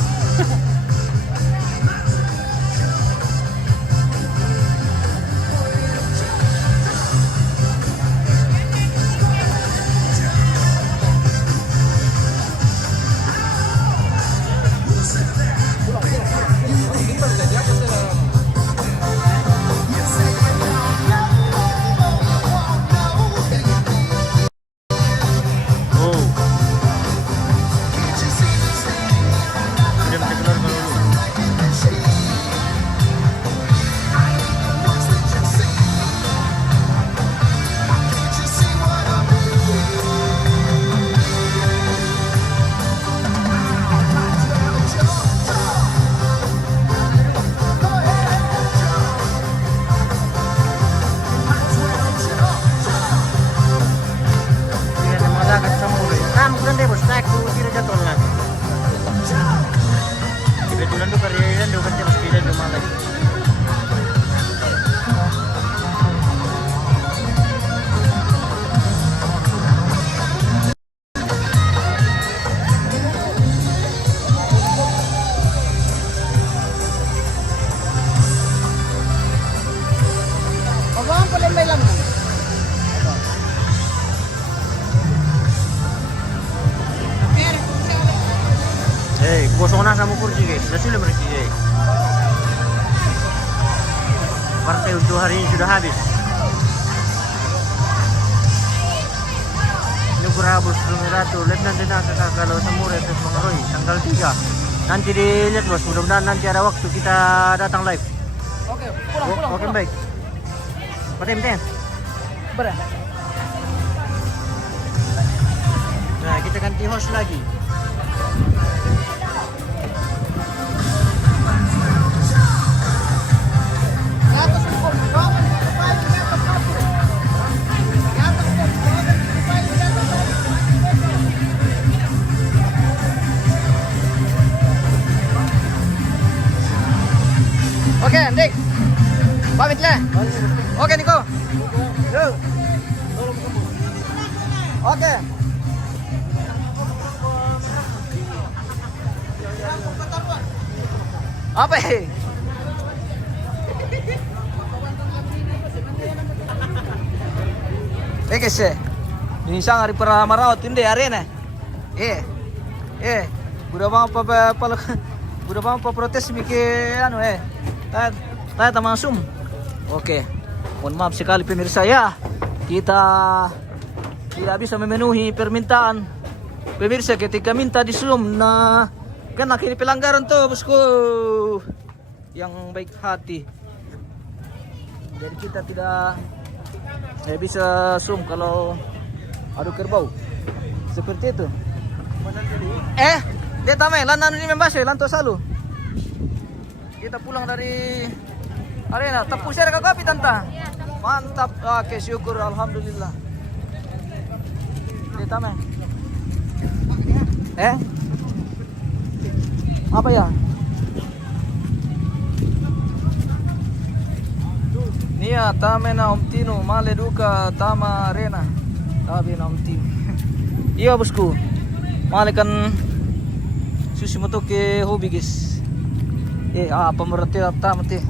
Sudah bisa keluar Mabawang ko lembay lang. Hey, kosong na sa mukul guys. Sudah berarti guys. Partai untuk hari ini sudah habis. Nugrabus Ratu, Letnan Dinaka kalau Samura terus mengaroi tanggal 3. Nanti dilihat bos, mudah-mudahan nanti ada waktu kita datang live. Oke, pulang. Oke, baik. Patem. Berat. Nah, kita ganti host lagi. Oke, Dik. Pamit lah. Oke, Niko. Yuk. Oke. Apa ini? Kasi ini sang hari para marawat hindi arena. Buda bang pa protes miki ano tayo tamang Zoom. Oke. Mohon maaf sekali pemirsa ya. Kita tidak bisa memenuhi permintaan pemirsa ketika minta di Zoom na kan akhirnya pelanggaran tuh bosku yang baik hati. Jadi kita tidak bisa Zoom kalau ada kerbau seperti itu. Dia tamai lanan ini membahas lanto salu. Kita pulang dari arena. Tapu share ke kopi tanta. Mantap. Oke, syukur alhamdulillah. Dia tamai. Apa ya? Nia tame na omtino male duka tama arena. Tabi na omtino. Iya bosku. Male kan susi mo to ke hobi guys. Pemerhati tama te.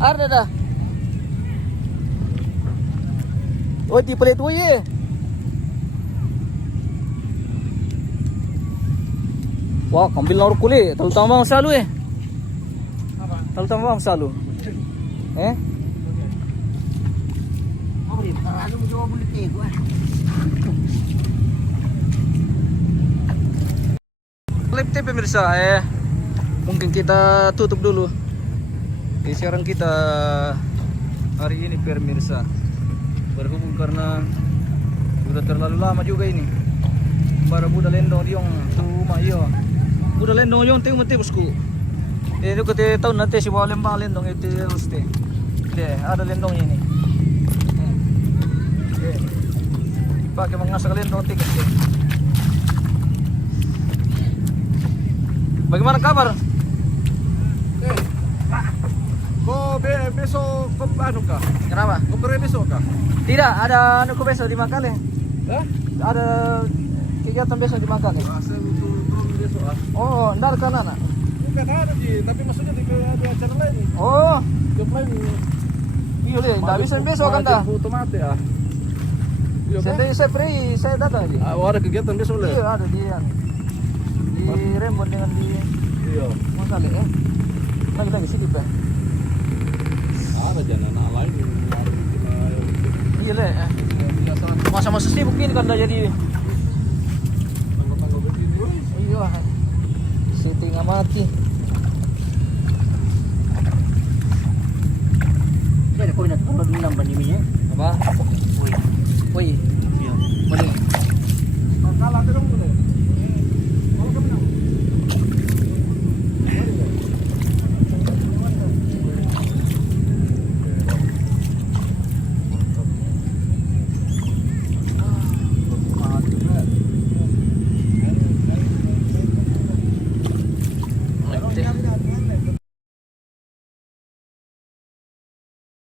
Arda dah. Oh, di pelit ye. Wah, kambil lor kuli. Tahu bang salu Tahu bang salu. Live tape pemirsa, mungkin kita tutup dulu. Jadi sekarang kita hari ini pemirsa berhubung karena sudah terlalu lama juga ini. Bara buda lendong diong tuma iyo. Buda lendong yung tiu mati bosku. Itu kete tahun nanti si bawa lembang lendong itu uste. Ada lendong ini. Pakai mengasah lendong tiket. Bagaimana kabar? Besok anu kah? Kenapa? Kompre besok kah? Tidak, ada anu besok di Makale. Ada kegiatan besok di Makale. Saya untuk besok Oh, ndar kana na. Bukan ada tapi maksudnya di acara lain. Oh, Job lain. iya le, enggak bisa besok kan dah. Foto mati Saya free, saya datang aja. Ada kegiatan besok le? Iya, ada di Rembon dengan di Iya. Makale Lagi sedikit ya. Ada jalan lain. Iya le. Masa-masa sibuk ini kan dah jadi. Iya. Setting mati. Ada koinat pula dendam bandiminya. Apa?